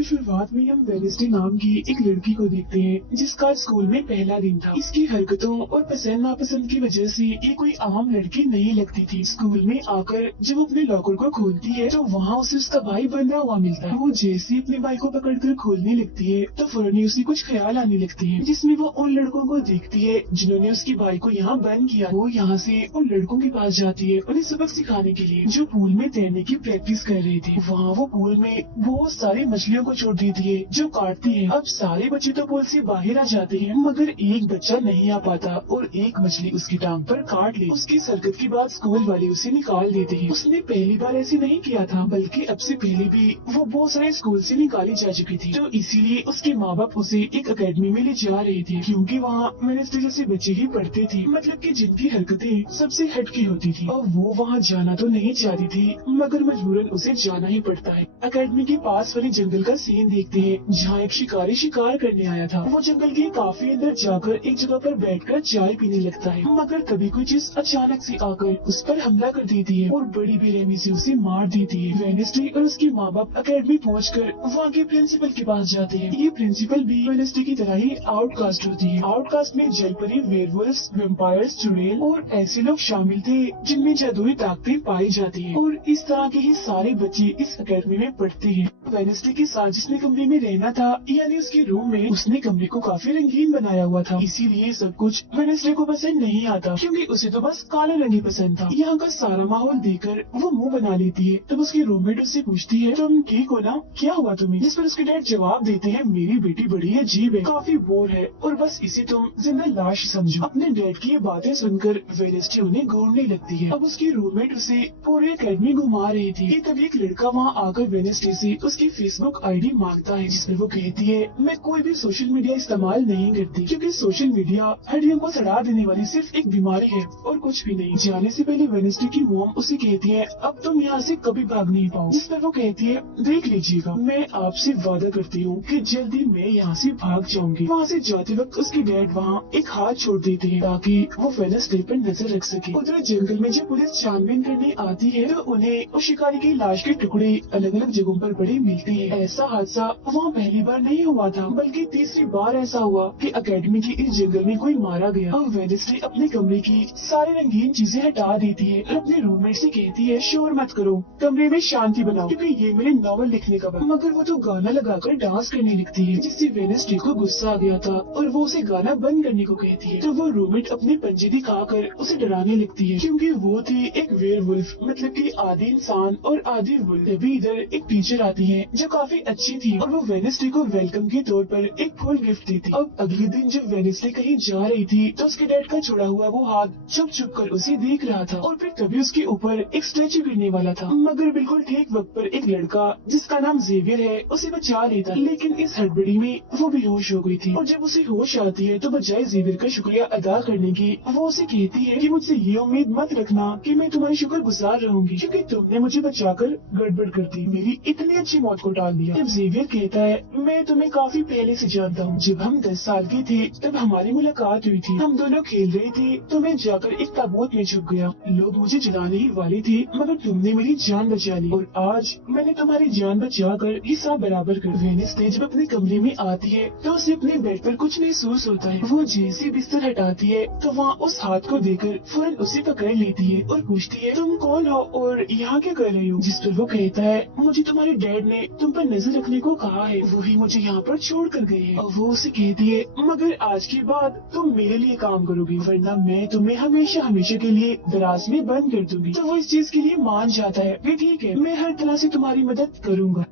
तो शुरुआत में हम वेनेसडे नाम की एक लड़की को देखते हैं जिसका स्कूल में पहला दिन था। इसकी हरकतों और पसंद नापसंद की वजह से ये कोई आम लड़की नहीं लगती थी। स्कूल में आकर जब अपने लॉकर को खोलती है तो वहाँ उसे उसका भाई बंधा हुआ मिलता है। वो जैसे ही अपने भाई को पकड़कर खोलने लगती है तो फौरन ही उसे कुछ ख्याल आने लगते हैं, जिसमें वो उन लड़कों को देखती है जिन्होंने उसके भाई को यहाँ बंद किया। वो यहाँ से उन लड़कों के पास जाती है उन्हें सबक सिखाने के लिए, जो पूल में तैरने की प्रैक्टिस कर रहे थे। वहाँ वो पूल में बहुत सारी मछलियों को छोड़ देती है जो काटती है। अब सारे बच्चे तो पूल से बाहर आ जाते हैं मगर एक बच्चा नहीं आ पाता और एक मछली उसकी टांग पर काट ले। उसकी हरकत के बाद स्कूल वाले उसे निकाल देते हैं। उसने पहली बार ऐसे नहीं किया था, बल्कि अब से पहले भी वो बहुत सारे स्कूल से निकाली जा चुकी थी। तो इसीलिए उसके माँ बाप उसे एक अकेडमी में ले जा रहे थे, क्योंकि वहाँ वेनेसडे जैसे बच्चे ही पढ़ते थे, मतलब कि जिनकी हरकतें सबसे हटकी होती थी। और वो वहाँ जाना तो नहीं चाहती थी मगर मजबूरन उसे जाना ही पड़ता है। अकेडमी के पास वाले जंगल का सीन देखते हैं जहाँ एक शिकारी शिकार करने आया था। वो जंगल के काफी अंदर जाकर एक जगह पर बैठकर चाय पीने लगता है, मगर तभी कोई चीज अचानक से आकर उस पर हमला कर देती है और बड़ी बेरहमी से उसे मार देती है। वेनेसडे और उसके माँ बाप अकेडमी पहुंचकर वहाँ के प्रिंसिपल के पास जाते हैं। ये प्रिंसिपल भी वेनेसडे की तरह ही आउटकास्ट होती है। आउटकास्ट में जलपरी, वेयरवुल्व्स, वैम्पायर्स, चुड़ैल और ऐसे लोग शामिल थे जिनमें जादुई ताकतें पाई जाती है। और इस तरह के ही सारे बच्चे इस अकेडमी में पढ़ते हैं। वेनेसडे के साथ जिसने कमरे में रहना था, यानी उसके रूम में, उसने कमरे को काफी रंगीन बनाया हुआ था। इसीलिए सब कुछ वेनेसडे को पसंद नहीं आता, क्योंकि उसे तो बस काला रंग ही पसंद था। यहाँ का सारा माहौल देखकर वो मुंह बना लेती है। तब उसकी रूममेट उससे पूछती है, तुम ठीक हो ना, क्या हुआ तुम्हें? जिस पर उसके डैड जवाब देते हैं, मेरी बेटी बड़ी अजीब है, काफी बोर है और बस इसे तुम जिंदा लाश समझो। अपने डैड की ये बातें सुनकर वेनेसडे उन्हें घूरने लगती है। अब उसकी रूममेट उसे पूरी अकेडमी घुमा रही थी कि तभी एक लड़का वहाँ आकर वेनेसडे से उसकी फेसबुक आईडी मांगता है, जिसमें वो कहती है, मैं कोई भी सोशल मीडिया इस्तेमाल नहीं करती, क्योंकि सोशल मीडिया हड्डियों को सड़ा देने वाली सिर्फ एक बीमारी है और कुछ भी नहीं। जाने से पहले वेनेसडे की मॉम उसे कहती है, अब तुम यहाँ से कभी भाग नहीं पाओ। जिस पर वो कहती है, देख लीजिएगा, मैं आपसे वादा करती हूँ कि जल्दी मैं यहाँ से भाग जाऊंगी। वहाँ से जाते वक्त उसके डैड वहाँ एक हाथ छोड़ देते हैं ताकि वो वेनेसडे पर नजर रख सके। उधर जंगल में जब पुलिस छानबीन करने आती है तो उन्हें उस शिकारी की लाश के टुकड़े अलग अलग जगहों पर पड़े मिलते हैं। ऐसा हादसा वहाँ पहली बार नहीं हुआ था, बल्कि तीसरी बार ऐसा हुआ कि अकेडमी के इस जंगल में कोई मारा गया। अब वेनेसडे अपने कमरे की सारी रंगीन चीजें हटा देती है और अपने रूममेट से कहती है, शोर मत करो, कमरे में शांति बनाओ, क्योंकि ये मेरे नॉवल लिखने का वक्त। मगर वो तो गाना लगाकर डांस करने लगती है, जिससे वेनेसडे को गुस्सा आ गया था और वो उसे गाना बंद करने को कहती है। तो वो रूममेट अपने पंजे दिखाकर उसे डराने लगती है, क्योंकि वो थी एक वेयरवुल्फ, मतलब कि आधी इंसान और आधी वुल्फ। तभी इधर एक टीचर आती है जो काफी अच्छी थी और वो वेनेसडे को वेलकम के तौर पर एक फूल गिफ्ट देती। अब अगले दिन जब वेनेसडे कहीं जा रही थी तो उसके डैड का छोड़ा हुआ वो हाथ छुप छुप कर उसे देख रहा था और फिर तभी उसके ऊपर एक स्टैचू गिरने वाला था, मगर बिल्कुल ठीक वक्त पर एक लड़का जिसका नाम जेवियर है उसे बचा लेता। लेकिन इस हड़बड़ी में वो बेहोश हो गई थी और जब उसे होश आती है तो बजाय जेवियर का शुक्रिया अदा करने की, वो उसे कहती है कि मुझसे ये उम्मीद मत रखना कि मैं तुम्हारी शुक्रगुजार रहूंगी, क्योंकि तुमने मुझे बचाकर गड़बड़ कर दी, मेरी इतनी अच्छी मौत को टाल दिया। जब जेवियर कहता है, मैं तुम्हें काफी पहले से जानता हूँ, जब हम 10 साल के थे तब हमारी मुलाकात हुई थी, हम दोनों खेल रहे थे तो मैं जाकर एक ताबूत में छुप गया, लोग मुझे जलाने ही वाले थे मगर तुमने मेरी जान बचा ली और आज मैंने तुम्हारी जान बचाकर हिसाब बराबर कर। वेनेसडे जब अपने कमरे में आती है तो उसे अपने बेड पर कुछ महसूस होता है। वो जैसे बिस्तर हटाती है तो वहाँ उस हाथ को देखकर फौरन उसे पकड़ लेती है और पूछती है, तुम कौन हो और यहाँ क्या कर रही हो? जिस पर वो कहता है, मुझे तुम्हारे डैड ने तुम पर नजर रखने को कहा है, वही मुझे यहाँ पर छोड़ कर गए हैं। और वो उसे कहती है, मगर आज के बाद तुम मेरे लिए काम करोगी, वरना मैं तुम्हें हमेशा हमेशा के लिए दराज में बंद कर दूंगी। तो वो इस चीज के लिए मान जाता है कि ठीक है, मैं हर तरह से तुम्हारी मदद करूँगा।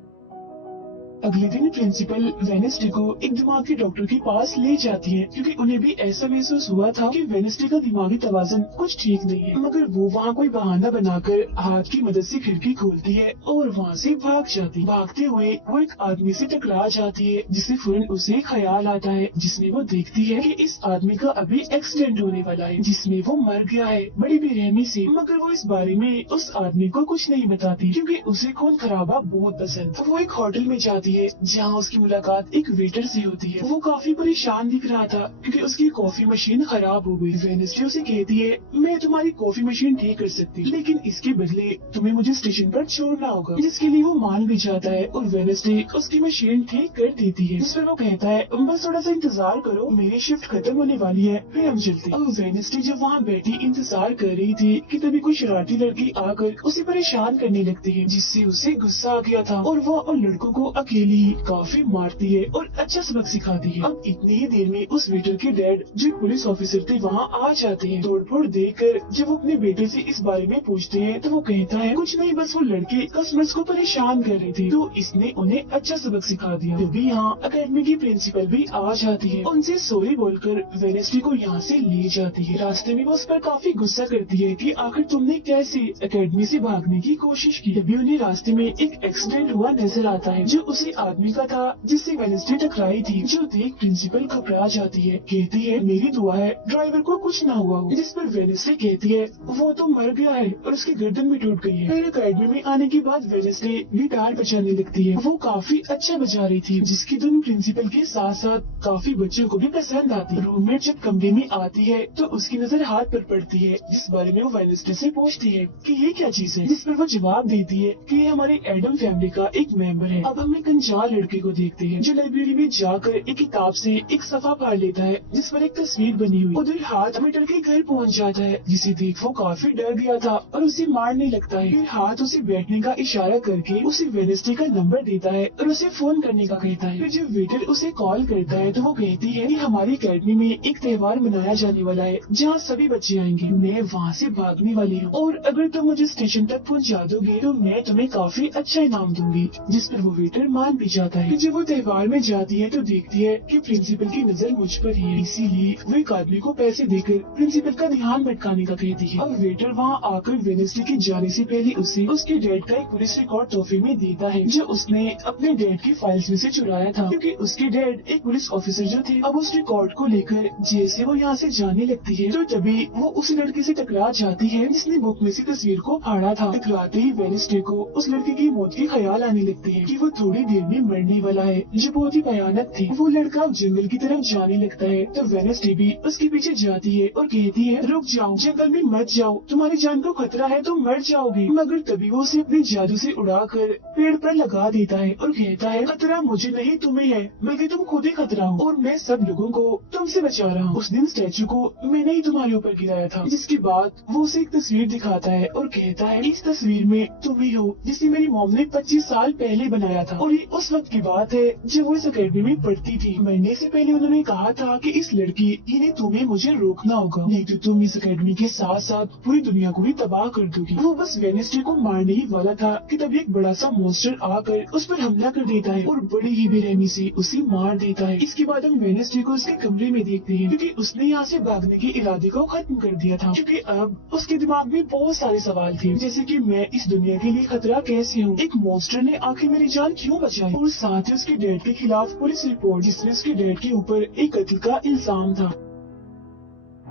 अगले दिन प्रिंसिपल वेनेसडे को एक दिमाग के डॉक्टर के पास ले जाती है, क्योंकि उन्हें भी ऐसा महसूस हुआ था कि वेनेसडे का दिमागी तवाज़ुन कुछ ठीक नहीं है। मगर वो वहाँ कोई बहाना बनाकर हाथ की मदद से खिड़की खोलती है और वहाँ से भाग जाती। भागते हुए वो एक आदमी से टकरा जाती है, जिससे फौरन उसे ख्याल आता है, जिसमें वो देखती है कि इस आदमी का अभी एक्सीडेंट होने वाला है, जिसमें वो मर गया है बड़ी बेरहमी से। मगर वो इस बारे में उस आदमी को कुछ नहीं बताती, क्योंकि उसे खून खराबा बहुत पसंद। वो एक होटल में जाती है है जहाँ उसकी मुलाकात एक वेटर से होती है। वो काफी परेशान दिख रहा था क्योंकि उसकी कॉफी मशीन खराब हो गई। वेडनेसडे उसे कहती है, मैं तुम्हारी कॉफी मशीन ठीक कर सकती, लेकिन इसके बदले तुम्हें मुझे स्टेशन पर छोड़ना होगा, जिसके लिए वो मान भी जाता है और वेडनेसडे उसकी मशीन ठीक कर देती है। जिस पर वो कहता है, बस थोड़ा सा इंतजार करो, मेरी शिफ्ट खत्म होने वाली है, फिर हम चलते। अब वेडनेसडे जब वहाँ बैठी इंतजार कर रही थी कि तभी कोई शरारती लड़की आकर उसे परेशान करने लगती है, जिससे उसे गुस्सा आ गया था और वो उन लड़कों को अकेली ही काफी मारती है और अच्छा सबक सिखाती है। अब इतनी ही देर में उस वेटर के डैड जो पुलिस ऑफिसर थे वहाँ आ जाते हैं। तोड़फोड़ देखकर जब वो अपने बेटे से इस बारे में पूछते हैं तो वो कहता है, कुछ नहीं, बस वो लड़के कस्टमर्स को परेशान कर रहे थे तो इसने उन्हें अच्छा सबक सिखा दिया। तभी यहाँ अकेडमी की प्रिंसिपल भी आ जाती है, उनसे सॉरी बोलकर वेडनेसडे को यहाँ से ले जाती है। रास्ते में वो उस पर काफी गुस्सा करती है कि आखिर तुमने कैसे अकेडमी से भागने की कोशिश की। तभी उन्हें रास्ते में एक एक्सीडेंट हुआ नजर आता है जो उसी आदमी का था जिससे वेडनेसडे टकराई थी, जो देख प्रिंसिपल घबरा जाती है। कहती है, मेरी दुआ है ड्राइवर को कुछ ना हुआ हो। जिस पर वेडनेसडे कहती है, वो तो मर गया है और उसकी गर्दन भी टूट गई है। फिर अकेडमी में आने के बाद वेडनेसडे गिटार बजाने लगती है। वो काफी अच्छा बजा रही थी जिसकी धुन प्रिंसिपल के साथ साथ काफी बच्चों को भी पसंद आती है। रूममेट जब कमरे में आती है तो उसकी नजर हाथ पर पड़ती है, जिस बारे में वो वेडनेसडे से पूछती है कि ये क्या चीज है, जिस पर वो जवाब देती है कि ये हमारे एडम फैमिली का एक मेंबर है। अब हम एक अनजान लड़के को देखते हैं जो लाइब्रेरी में जाकर एक किताब से एक सफा फाड़ लेता है जिस पर एक तस्वीर बनी हुई। उधर हाथ वेटर के घर पहुंच जाता है जिसे देख वो काफी डर गया था और उसे मारने लगता है। फिर हाथ उसे बैठने का इशारा करके उसे वेडनेसडे का नंबर देता है और उसे फोन करने का कहता है। फिर जब वेटर उसे कॉल करता है तो वो कहती है कि हमारी अकेडमी में एक त्योहार मनाया जाने वाला है जहाँ सभी बच्चे आएंगे, मैं वहाँ से भागने वाली हूँ और अगर तुम मुझे स्टेशन तक पहुँचा दोगे तो मैं तुम्हें काफी अच्छा इनाम दूंगी। जिस पर वो वेटर मान भी जाता है। जब वो त्योहार में जाती है तो देखती है कि प्रिंसिपल की नजर मुझ पर ही है, इसीलिए वो एक आदमी को पैसे देकर प्रिंसिपल का ध्यान भटकाने का कहती है। अब वेटर वहाँ आकर वेडनेसडे के जाने से पहले उसे उसके डैड का एक पुलिस रिकॉर्ड तोहफे में देता है जो उसने अपने डैड की फाइल्स में से चुराया था, क्योंकि उसके डैड एक पुलिस ऑफिसर जो थे। अब उस रिकॉर्ड को लेकर जैसे वो यहाँ से जाने लगती है तो तभी वो उस लड़के से टकरा जाती है जिसने बुक में से तस्वीर को फाड़ा था। टकराते ही वेडनेसडे को उस लड़के की मौत के ख्याल आने लगते हैं कि वो थोड़ी देर में मरने वाला है, जो बहुत ही भयानक थी। वो लड़का जंगल की तरफ जाने लगता है तो वेडनेसडे भी उसके पीछे जाती है और कहती है, रुक जाओ, जंगल में मत जाओ, तुम्हारी जान को खतरा है, तुम मर जाओगे। मगर तभी वो उसे अपने जादू से उड़ाकर पेड़ पर लगा देता है और कहता है, खतरा मुझे नहीं तुम्हें है, बल्कि तुम खुद ही खतरा हो और मैं सब लोगों को तुमसे बचा रहा हूँ। उस दिन स्टैचू को मैंने ही तुम्हारे ऊपर गिराया था। जिसके बाद वो उसे एक तस्वीर दिखाता है और कहता है, इस तस्वीर में तुम ही हो जिसे मेरी मॉम ने 25 साल पहले बनाया था और ये उस वक्त की बात है जब वो इस अकेडमी में पढ़ती थी। मरने से पहले उन्होंने कहा था कि इस लड़की इन्हें तुम्हें मुझे रोकना होगा, नहीं तो तुम इस अकेडमी के साथ साथ पूरी दुनिया को भी तबाह कर दोगी। वो बस वेडनेसडे को मारने ही वाला था कि तभी एक बड़ा सा मॉन्स्टर आकर उस पर हमला कर देता है और बड़ी ही बेरहमी से उसे मार देता है। इसके बाद हम वेडनेसडे को उसके कमरे में देखते हैं क्योंकि उसने यहाँ से भागने के इरादे को खत्म कर दिया था, क्योंकि अब उसके दिमाग में बहुत सारे सवाल थे, जैसे कि मैं इस दुनिया के लिए खतरा कैसे हूँ, एक मॉन्स्टर ने आखिर मेरी जान क्यों बचाई, और साथ ही उसके डैड के खिलाफ पुलिस रिपोर्ट जिसमें उसके डैड के ऊपर एक कत्ल का इल्जाम था।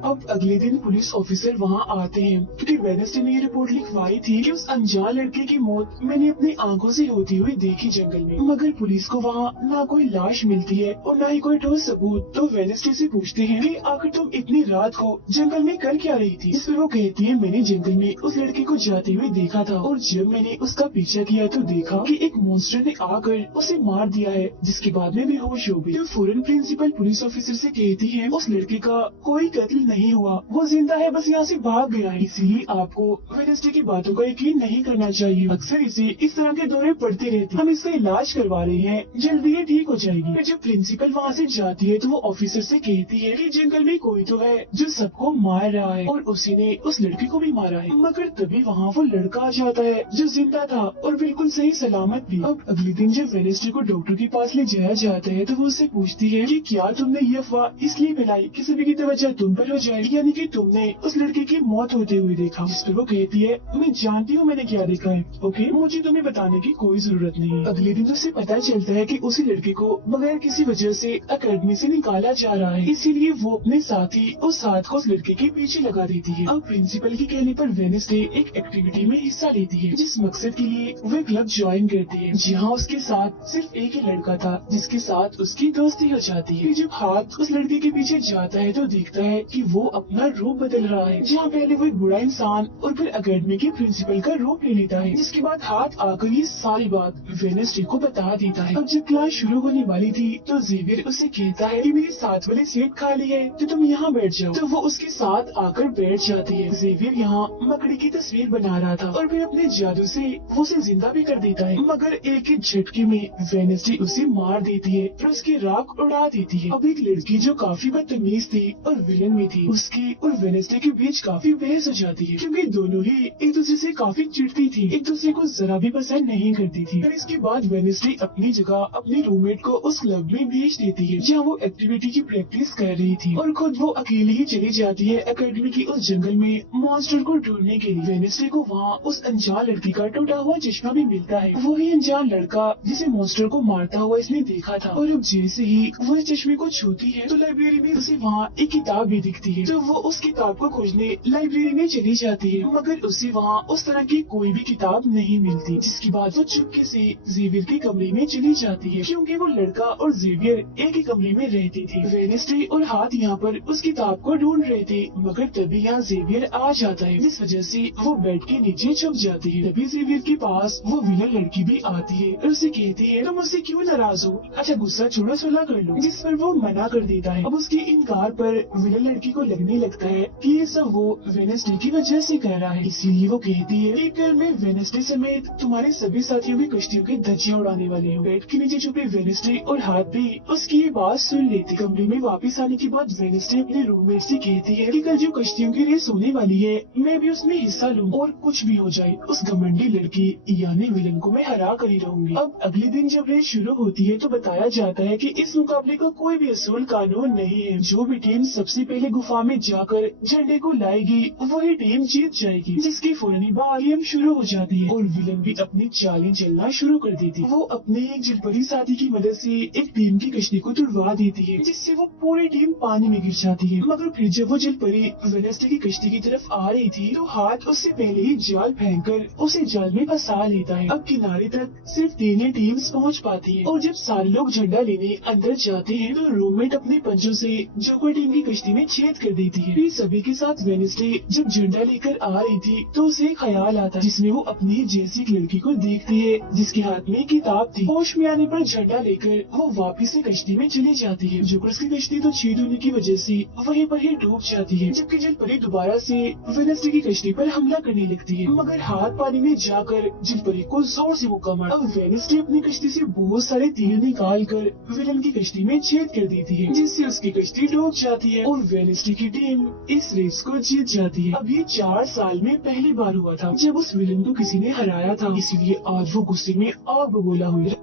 अब अगले दिन पुलिस ऑफिसर वहाँ आते हैं क्योंकि वेडनेसडे ने ये रिपोर्ट लिखवाई थी कि उस अनजान लड़के की मौत मैंने अपनी आंखों से होती हुई देखी जंगल में। मगर पुलिस को वहाँ ना कोई लाश मिलती है और ना ही कोई ठोस सबूत। तो वेडनेसडे से पूछते हैं कि आखिर तुम इतनी रात को जंगल में कर क्या रही थी, जिस पर वो कहती है, मैंने जंगल में उस लड़के को जाते हुए देखा था और जब मैंने उसका पीछा किया तो देखा कि एक मॉन्स्टर ने आकर उसे मार दिया है, जिसके बाद में बेहोश हो गई। तो फौरन प्रिंसिपल पुलिस ऑफिसर से कहती है, उस लड़के का कोई कत्ल नहीं हुआ, वो जिंदा है, बस यहाँ से भाग गया है। इसीलिए आपको वेडनेसडे की बातों का यकीन नहीं करना चाहिए। अक्सर इसे इस तरह के दौरे पड़ते रहते, हम इसका इलाज करवा रहे हैं, जल्दी ये ठीक हो जाएगी। फिर जब प्रिंसिपल वहाँ से जाती है तो वो ऑफिसर से कहती है कि जंगल में कोई तो है जो सबको मार रहा है और उसी ने उस लड़के को भी मारा है। मगर तभी वहाँ वो लड़का आ जाता है जो जिंदा था और बिल्कुल सही सलामत भी। अब अगले दिन जब वेडनेसडे को डॉक्टर के पास ले जाया जाता है तो वो उससे पूछती है कि क्या तुमने ये अफवाह इसलिए फैलाई कि सभी की तवज्जो तुम पर हो जाए, यानी कि तुमने उस लड़के की मौत होते हुए देखा। जिस पर वो कहती है मैं जानती हूँ मैंने क्या देखा है, ओके मुझे तुम्हें बताने की कोई जरूरत नहीं। अगले दिन उसे पता चलता है कि उसी लड़के को बगैर किसी वजह से एकेडमी से निकाला जा रहा है, इसीलिए वो अपने साथी और साथ को उस लड़के के पीछे लगा देती है। अब प्रिंसिपल के कहने पर वेडनेसडे एक एक्टिविटी में हिस्सा लेती है, जिस मकसद के लिए वो क्लब ज्वाइन करती है, जहाँ उसके साथ सिर्फ एक ही लड़का था जिसके साथ उसकी दोस्ती हो जाती है। जब हाथ उस लड़के के पीछे जाता है तो दिखता है कि वो अपना रूप बदल रहा है, जहाँ पहले वो एक बुरा इंसान और फिर एकेडमी के प्रिंसिपल का रूप ले लेता है। जिसके बाद हाथ आकर ये सारी बात वेडनेसडे को बता देता है। अब जब क्लास शुरू होने वाली थी तो जेवियर उसे कहता है कि मेरे साथ वाली सीट खाली है तो तुम यहाँ बैठ जाओ, तो वो उसके साथ आकर बैठ जाती है। जेवियर यहाँ मकड़ी की तस्वीर बना रहा था और फिर अपने जादू से वो उसे जिंदा भी कर देता है, मगर एक ही झटके में वेडनेसडे उसे मार देती है और उसकी राख उड़ा देती है। अब एक लड़की जो काफी बदतमीज थी और विलन में थी, उसके और वेडनेसडे के बीच काफी बहस हो जाती है, क्योंकि दोनों ही एक दूसरे से काफी चिढ़ती थी, एक दूसरे को जरा भी पसंद नहीं करती थी। फिर इसके बाद वेडनेसडे अपनी जगह अपने रूममेट को उस क्लब में भेज देती है जहाँ वो एक्टिविटी की प्रैक्टिस कर रही थी, और खुद वो अकेली ही चली जाती है एकेडमी की उस जंगल में मॉन्स्टर को ढूंढने के लिए। वेडनेसडे को वहाँ उस अनजान लड़की का टूटा हुआ चश्मा भी मिलता है, वही अनजान लड़का जिसे मॉन्स्टर को मारता हुआ इसने देखा था। और अब जैसे ही वो इस चश्मे को छूती है तो लाइब्रेरी में उसे वहाँ एक किताब भी दिखती है, तो वो उस किताब को खोजने लाइब्रेरी में चली जाती है, मगर उसे वहाँ उस तरह की कोई भी किताब नहीं मिलती। जिसके बाद वो चुपके से जेवियर के कमरे में चली जाती है, क्योंकि वो लड़का और जेवियर एक ही कमरे में रहती थी। वेडनेसडे और हाथ यहाँ पर उस किताब को ढूंढ रहे थे, मगर तभी यहाँ जेवियर आ जाता है, जिस वजह से वो बेड के नीचे छुप जाती है। तभी जेवियर के पास वो विलन लड़की भी आती है और उसे कहती है तुम मुझसे क्यों नाराज हो, अच्छा गुस्सा छोड़ो सुलह कर लो, जिस पर वो मना कर देता है। अब उसके इनकार पर विलन लड़की को लगने लगता है कि ये सब वो वेडनेसडे की वजह से कर रहा है, इसीलिए वो कहती है कि कल मैं वेडनेसडे समेत तुम्हारे सभी साथियों की कश्तियों की धज्जियां उड़ाने वाली हूँ। बेड के नीचे छुपे वेडनेसडे और हाथ भी उसकी ये बात सुन लेती। कमरे में वापस आने के बाद वेडनेसडे अपने रूममेट से कहती है कि कल जो कश्तियों की रेस होने वाली है मैं भी उसमें हिस्सा लूँ, और कुछ भी हो जाए उस घमंडी लड़की यानी विलन को मैं हरा कर ही रहूंगी। अब अगले दिन जब रेस शुरू होती है तो बताया जाता है कि इस मुकाबले का कोई भी असूल कानून नहीं है, जो भी टीम सबसे पहले गुफा में जाकर झंडे को लाएगी वही टीम जीत जाएगी। जिसकी फौरन बाद गेम शुरू हो जाती है और विलन भी अपनी चालें चलना शुरू कर देती है। वो अपने एक जलपरी साथी की मदद से एक टीम की कश्ती को तुड़वा देती है, जिससे वो पूरी टीम पानी में गिर जाती है। मगर फिर जब वो जलपरी वेडनेसडे की कश्ती की तरफ आ रही थी तो हाथ उससे पहले ही जाल फेंककर उसे जाल में फंसा लेता है। अब किनारे तक सिर्फ 3 टीम्स पहुंच पाती है, और जब सारे लोग झंडा लेने अंदर जाते हैं तो रूममेट अपने पंजों से जोकर टीम की कश्ती में छेद कर देती है। फिर सभी के साथ वेडनेसडे जब झंडा लेकर आ रही थी तो उसे एक ख्याल आता, जिसमें वो अपनी जैसी एक लड़की को देखती है जिसके हाथ में किताब थी। होश में आने पर झंडा लेकर वो वापिस से कश्ती में चली जाती है। जोकर की कश्ती तो छेद होने की वजह से वहीं पर ही डूब जाती है, जबकि जलपरी दोबारा से वेडनेसडे की कश्ती पर हमला करने लगती है, मगर हाथ पानी में जाकर जलपरी को जोर से मुक्का मार। अब वेडनेसडे अपनी कश्ती से बहुत सारे तीर निकाल कर विलन की कश्ती में छेद कर देती है, जिससे उसकी कश्ती डूब जाती है और वेडनेसडे की टीम इस रेस को जीत जाती है। अब ये 4 साल में पहली बार हुआ था जब उस विलन को किसी ने हराया था, इसलिए आज वो गुस्से में आग बबूला हुई।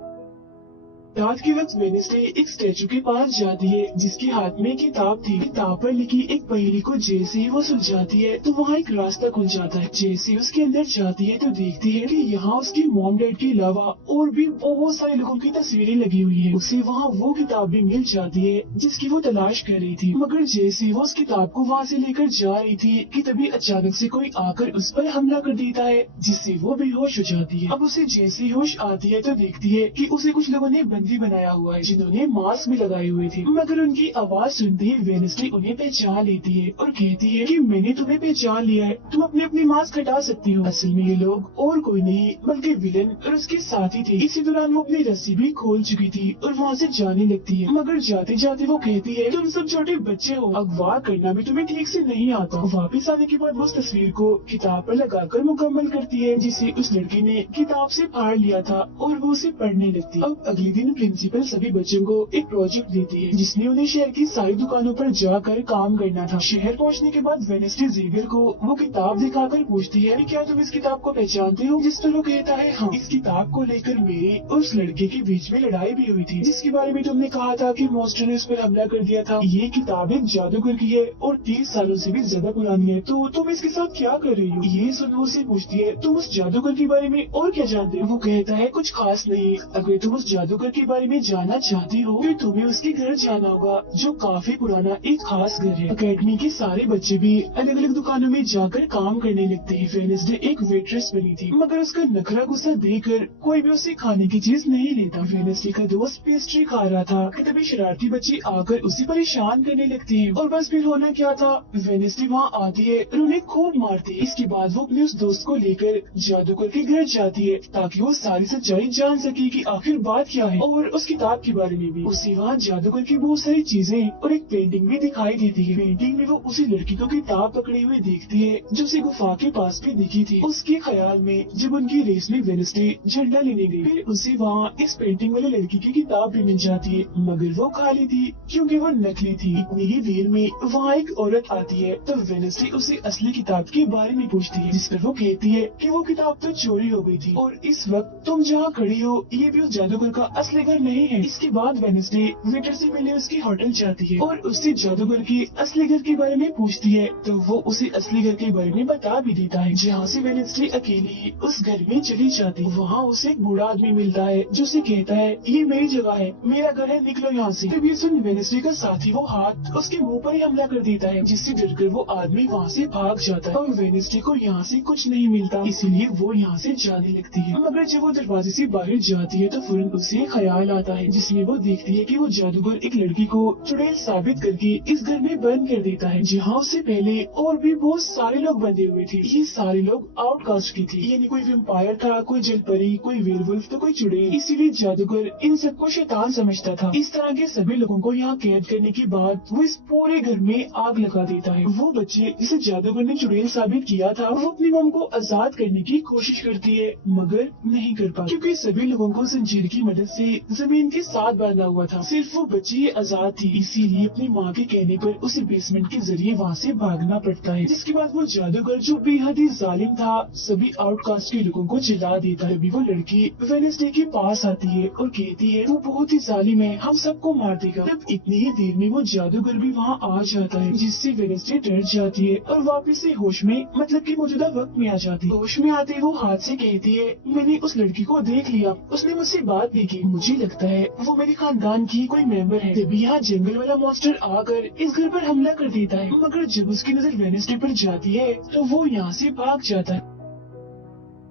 रात के वक्त वेडनेसडे एक स्टैचू के पास जाती है जिसके हाथ में किताब थी। किताब पर लिखी एक पहेली को जैसे ही वो सुलझाती है तो वहाँ एक रास्ता खुल जाता है। जैसे ही उसके अंदर जाती है तो देखती है कि यहाँ उसके मॉम डैड के अलावा और भी बहुत सारे लोगों की तस्वीरें लगी हुई है। उसे वहाँ वो किताब भी मिल जाती है जिसकी वो तलाश कर रही थी, मगर जैसे ही वो उस किताब को वहाँ से लेकर जा रही थी कि तभी अचानक से कोई आकर उस पर हमला कर देता है, जिससे वो बेहोश हो जाती है। अब उसे जैसे ही होश आती है तो देखती है कि उसे कुछ लोगों ने बंदी बनाया हुआ है, जिन्होंने मास्क भी लगाए हुए थे। मगर उनकी आवाज सुनते ही वेडनेसडे उन्हें पहचान लेती है और कहती है कि मैंने तुम्हें पहचान लिया है, तुम अपने मास्क हटा सकती हो। असल में ये लोग और कोई नहीं बल्कि विलन और उसके साथी थे। इसी दौरान वो अपनी रस्सी भी खोल चुकी थी और वहाँ से जाने लगती है, मगर जाते जाते वो कहती है तुम सब छोटे बच्चे हो, अगवा करना भी तुम्हें ठीक से नहीं आता। वापिस आने के बाद वो उस तस्वीर को किताब पर लगाकर मुकम्मल करती है, जिसे उस लड़की ने किताब से फाड़ लिया था और वो उसे पढ़ने लगती है। अब अगले दिन प्रिंसिपल सभी बच्चों को एक प्रोजेक्ट देती है जिसमें उन्हें शहर की सारी दुकानों पर जाकर काम करना था। शहर पहुंचने के बाद वेडनेसडे जेवियर को वो किताब दिखाकर पूछती है कि क्या तुम इस किताब को पहचानते हो, जिस पर वो कहता है हाँ। इस किताब को लेकर मेरी और उस लड़के के बीच में लड़ाई भी हुई थी, जिसके बारे में तुमने कहा था कि मॉन्स्टर ने उस पर हमला कर दिया था। ये किताब एक जादूगर की है और 30 सालों से भी ज्यादा पुरानी है, तो तुम इसके साथ क्या कर रही हो। ये सुन वो उससे पूछती है तुम उस जादूगर के बारे में और क्या जानते हो। वो कहता है कुछ खास नहीं, अगर तुम उस जादूगर के बारे में जानना चाहती हो तो तुम्हें उसके घर जाना होगा, जो काफी पुराना एक खास घर है। अकेडमी के सारे बच्चे भी अलग अलग दुकानों में जाकर काम करने लगते हैं। वेडनेसडे एक वेट्रेस बनी थी, मगर उसका नखरा गुस्सा देकर कोई भी उसे खाने की चीज नहीं लेता। वेडनेसडे का दोस्त पेस्ट्री खा रहा था कि तभी शरारती बच्चे आकर उसे परेशान करने लगते हैं और बस फिर होना क्या था, वेडनेसडे वहाँ आती है और उन्हें खूब मारती है। इसके बाद वो अपने उस दोस्त को लेकर जादूगर के घर जाती है ताकि वो सारी सच्चाई जान सके कि आखिर बात क्या है, और उस किताब के बारे में भी। उसे वहाँ जादूगर की बहुत सारी चीजें और एक पेंटिंग भी दिखाई देती है। पेंटिंग में वो उसी लड़की को किताब पकड़े हुए देखती है जो उसे गुफा के पास भी दिखी थी। उसके ख्याल में जब उनकी रेस में वेडनेसडे झंडा लेने गई, फिर उसे वहाँ इस पेंटिंग वाले लड़की की किताब भी मिल जाती है, मगर वो खाली थी क्योंकि वो नकली थी। इतनी ही देर में वहाँ एक औरत आती है तो वेडनेसडे उसे असली किताब के बारे में पूछती है, जिस पर वो कहती है कि वो किताब तो चोरी हो गई थी और इस वक्त तुम जहाँ खड़ी हो ये भी उस जादूगर का असली घर नहीं है। इसके बाद वेडनेसडे वेटर से मिलने उसके होटल जाती है और उससे जादूगर के असली घर के बारे में पूछती है, तो वो उसे असली घर के बारे में बता भी देता है। जहाँ से वेडनेसडे अकेली उस घर में चली जाती है, वहाँ उसे एक बूढ़ा आदमी मिलता है जो उसे कहता है ये मेरी जगह है, मेरा घर है, निकलो यहाँ से। तब ये सुन वेडनेसडे का साथी वो हाथ उसके मुंह पर ही हमला कर देता है, जिससे डरकर वो आदमी वहाँ से भाग जाता है और वेडनेसडे को यहाँ से कुछ नहीं मिलता, इसीलिए वो यहाँ से जाने लगती है। मगर जब वो दरवाजे से बाहर जाती है तो फौरन उसे ख्याल आता है, जिसमें वो देखती है कि वो जादूगर एक लड़की को चुड़ैल साबित करके इस घर में बंद कर देता है, जहाँ उससे पहले और भी बहुत सारे लोग बंधे हुए थे। ये सारे लोग आउटकास्ट की थे, यानी कोई वेम्पायर था, कोई जलपरी, कोई वेयरवुल्फ तो कोई चुड़ैल, इसीलिए जादूगर इन सबको शैतान समझता था। इस तरह के सभी लोगों को यहाँ कैद करने के बाद वो इस पूरे घर में आग लगा देता है। वो बच्चे जिसे जादूगर ने चुड़ैल साबित किया था वो अपनी मम को आजाद करने की कोशिश करती है, मगर नहीं कर पाती क्योंकि सभी लोगों को जंजीर की मदद से जमीन के साथ बांधा हुआ था। सिर्फ वो बच्ची आजाद थी, इसीलिए अपनी माँ के कहने पर उसे बेसमेंट के जरिए वहाँ से भागना पड़ता है। जिसके बाद वो जादूगर जो बेहद ही जालिम था सभी आउटकास्ट के लोगों को जला देता है। अभी वो लड़की वेडनेसडे के पास आती है और कहती है वो बहुत ही जालिम है, हम सबको मार देगा। तब इतनी ही देर में वो जादूगर भी वहाँ आ जाता है, जिससे वेडनेसडे डर जाती है और वापस से होश में मतलब कि मौजूदा वक्त में आ जाती है। होश में आते वो हाथ से कहती है मैंने उस लड़की को देख लिया, उसने मुझसे बात भी की, मुझे लगता है वो मेरे खानदान की कोई मेंबर है। तभी यहाँ जंगल वाला मॉन्स्टर आकर इस घर पर हमला कर देता है, मगर जब उसकी नजर वेडनेसडे पर जाती है तो वो यहाँ से भाग जाता है।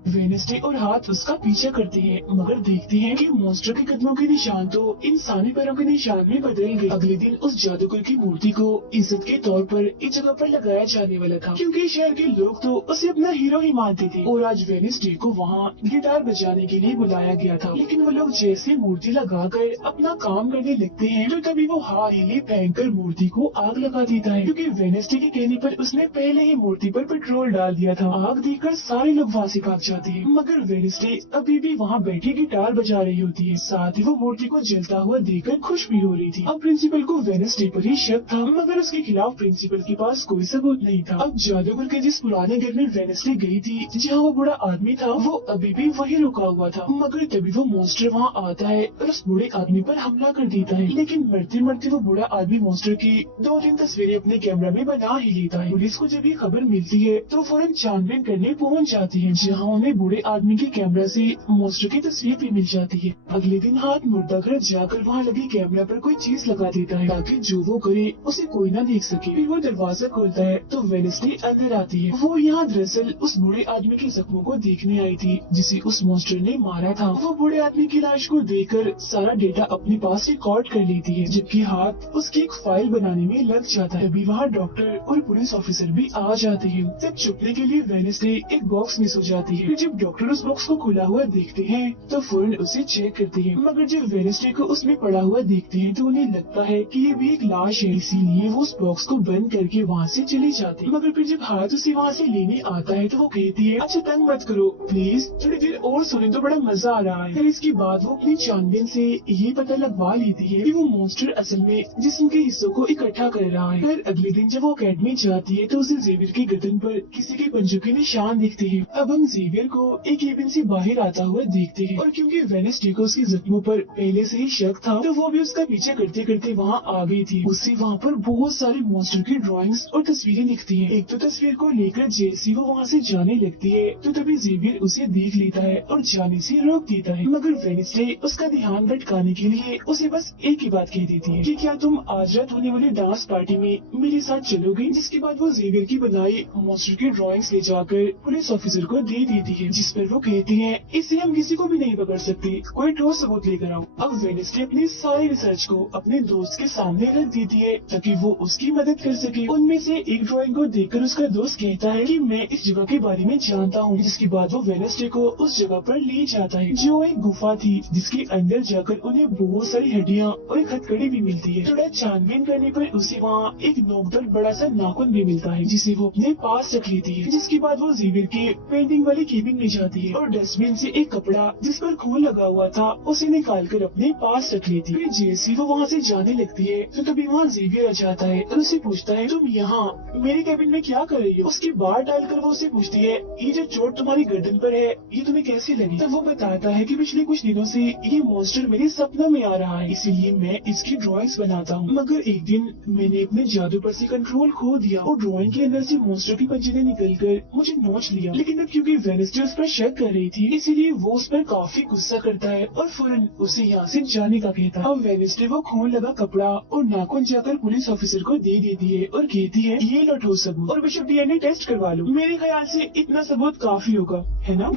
वेडनेसडे और हाथ उसका पीछा करते हैं, मगर देखते हैं कि मॉन्स्टर के कदमों के निशान तो इंसानी पैरों के निशान में बदल गए। अगले दिन उस जादूगर की मूर्ति को इज्जत के तौर पर इस जगह पर लगाया जाने वाला था, क्योंकि शहर के लोग तो उसे अपना हीरो ही मानते थे। और आज वेडनेसडे को वहाँ गिटार बजाने के लिए बुलाया गया था, लेकिन वो लोग जैसे मूर्ति लगाकर अपना काम करने लगते हैं तो तभी वो हाथ फेंक मूर्ति को आग लगा देता है, क्योंकि वेडनेसडे के कहने पर उसने पहले ही मूर्ति पर पेट्रोल डाल दिया था। आग देखकर सारे लोग वहाँ से भाग जाते हैं, मगर वेडनेसडे अभी भी वहाँ बैठी गिटार बजा रही होती है। साथ ही वो मूर्ति को जलता हुआ देखकर खुश भी हो रही थी। अब प्रिंसिपल को वेडनेसडे पर ही शक था, मगर उसके खिलाफ प्रिंसिपल के पास कोई सबूत नहीं था। अब जादूगर के जिस पुराने घर में वेडनेसडे गई थी, जहाँ वो बूढ़ा आदमी था, वो अभी भी वही रुका हुआ था। मगर तभी वो मॉन्स्टर वहाँ आता है और उस बूढ़े आदमी पर हमला कर देता है। लेकिन मरते मरते वो बूढ़ा आदमी मॉन्स्टर की 2-3 तस्वीरें अपने कैमरा में बना ही लेता है। पुलिस को जब ये खबर मिलती है तो फौरन छानबीन करने पहुँच जाती है, जहाँ उन्हें बूढ़े आदमी के कैमरा से मॉन्स्टर की तस्वीर भी मिल जाती है। अगले दिन हाथ मुर्दा घर जाकर वहाँ लगे कैमरा पर कोई चीज लगा देता है ताकि जो वो करे उसे कोई ना देख सके। फिर वो दरवाजा खोलता है तो वेडनेसडे अंदर आती है। वो यहाँ दरअसल उस बूढ़े आदमी के जख्मों को देखने आई थी जिसे उस मॉन्स्टर ने मारा था। वो बूढ़े आदमी की लाश को देखकर सारा डेटा अपने पास रिकॉर्ड कर लेती है, जबकि हाथ उसकी एक फाइल बनाने में लग जाता है। अभी वहाँ डॉक्टर और पुलिस ऑफिसर भी आ जाते हैं। तब छुपने के लिए वेडनेसडे एक बॉक्स मिस हो जाती है। फिर जब डॉक्टर उस बॉक्स को खुला हुआ देखते हैं तो फौरन उसे चेक करते हैं, मगर जब वेडनेसडे को उसमें पड़ा हुआ देखते हैं तो उन्हें लगता है कि ये भी एक लाश है, इसीलिए वो उस बॉक्स को बंद करके वहाँ से चले जाते हैं। मगर फिर जब हाथ उसे वहाँ से लेने आता है तो वो कहती है, अच्छा तंग मत करो प्लीज, थोड़ी देर और सुने तो बड़ा मजा आ रहा है। फिर इसके बाद वो अपनी छानबीन से ये पता लगवा लेती है कि वो मॉन्स्टर असल में जिस्म के हिस्सों को इकट्ठा कर रहा है। फिर अगले दिन जब वो अकेडमी जाती है तो उसे जेवियर के गर्दन पर किसी के पंजों के निशान दिखते हैं। अब हम जेवियर को एक केबिन से बाहर आता हुआ देखते हैं और क्योंकि वेडनेसडे को उसके जख्मों पर पहले से ही शक था तो वो भी उसका पीछा करते करते वहाँ आ गई थी। उससे वहाँ पर बहुत सारे मॉन्स्टर की ड्राइंग्स और तस्वीरें दिखती है। एक तो तस्वीर को लेकर जैसी वो वहाँ से जाने लगती है तो तभी जेवियर उसे देख लेता है और जाने से रोक देता है, मगर वेडनेसडे उसका ध्यान भटकाने के लिए उसे बस एक ही बात कह देती है कि क्या तुम आज रात होने वाली डांस पार्टी में मेरे साथ चलोगे। जिसके बाद वो जेवियर की बनाई मॉन्स्टर की ड्राइंग्स ले जाकर पुलिस ऑफिसर को दे देती है, जिस पर वो कहती है इससे हम किसी को भी नहीं पकड़ सकते, कोई ठोस सबूत लेकर आओ। अब वेडनेसडे अपनी सारी रिसर्च को अपने दोस्त के सामने रख देती है ताकि वो उसकी मदद कर सके। उनमें से एक ड्राइंग को देखकर उसका दोस्त कहता है कि मैं इस जगह के बारे में जानता हूँ, जिसके बाद वो वेडनेसडे को उस जगह पर ले जाता है जो एक गुफा थी, जिसके अंदर जाकर उन्हें बहुत सारी हड्डियाँ और एक हथकड़ी भी मिलती है। थोड़ा छानबीन करने पर उसे वहाँ एक नोकदार बड़ा सा नाखून भी मिलता है जिसे वो अपने पास रख लेती है। जिसके बाद वो जेवियर के पेंटिंग वाली केबिन में जाती है और डस्टबिन से एक कपड़ा जिस पर खून लगा हुआ था उसे निकाल कर अपने पास रख लेती है। जैसे वो वहाँ से जाने लगती है तो तभी वहाँ जेवियर आ जाता है और उसे पूछता है तुम यहाँ मेरे केबिन में क्या कर रही हो। उसकी बात डालकर वो उसे पूछती है ये जो चोट तुम्हारी गर्दन पर है ये तुम्हें कैसे लगी। तो वो बताता है कि पिछले कुछ दिनों से ये मॉन्स्टर मेरे सपनों में आ रहा है, इसीलिए मैं इसकी ड्राइंग्स बनाता हूँ, मगर एक दिन मैंने अपने जादू पर से कंट्रोल खो दिया और ड्राइंग के अंदर से मॉन्स्टर की पंजे ने निकलकर मुझे नोच लिया। लेकिन अब क्योंकि वेडनेसडे उस पर शक कर रही थी इसीलिए वो उस पर काफी गुस्सा करता है और फौरन उसे यहाँ से जाने का कहता है। अब वेडनेसडे वो खून लगा कपड़ा और नाखून जाकर पुलिस ऑफिसर को दे देती है और कहती है ये लो ठोस सबूत और बिशप डीएनए टेस्ट करवा लो, मेरे ख्याल से इतना सबूत काफी होगा, है ना।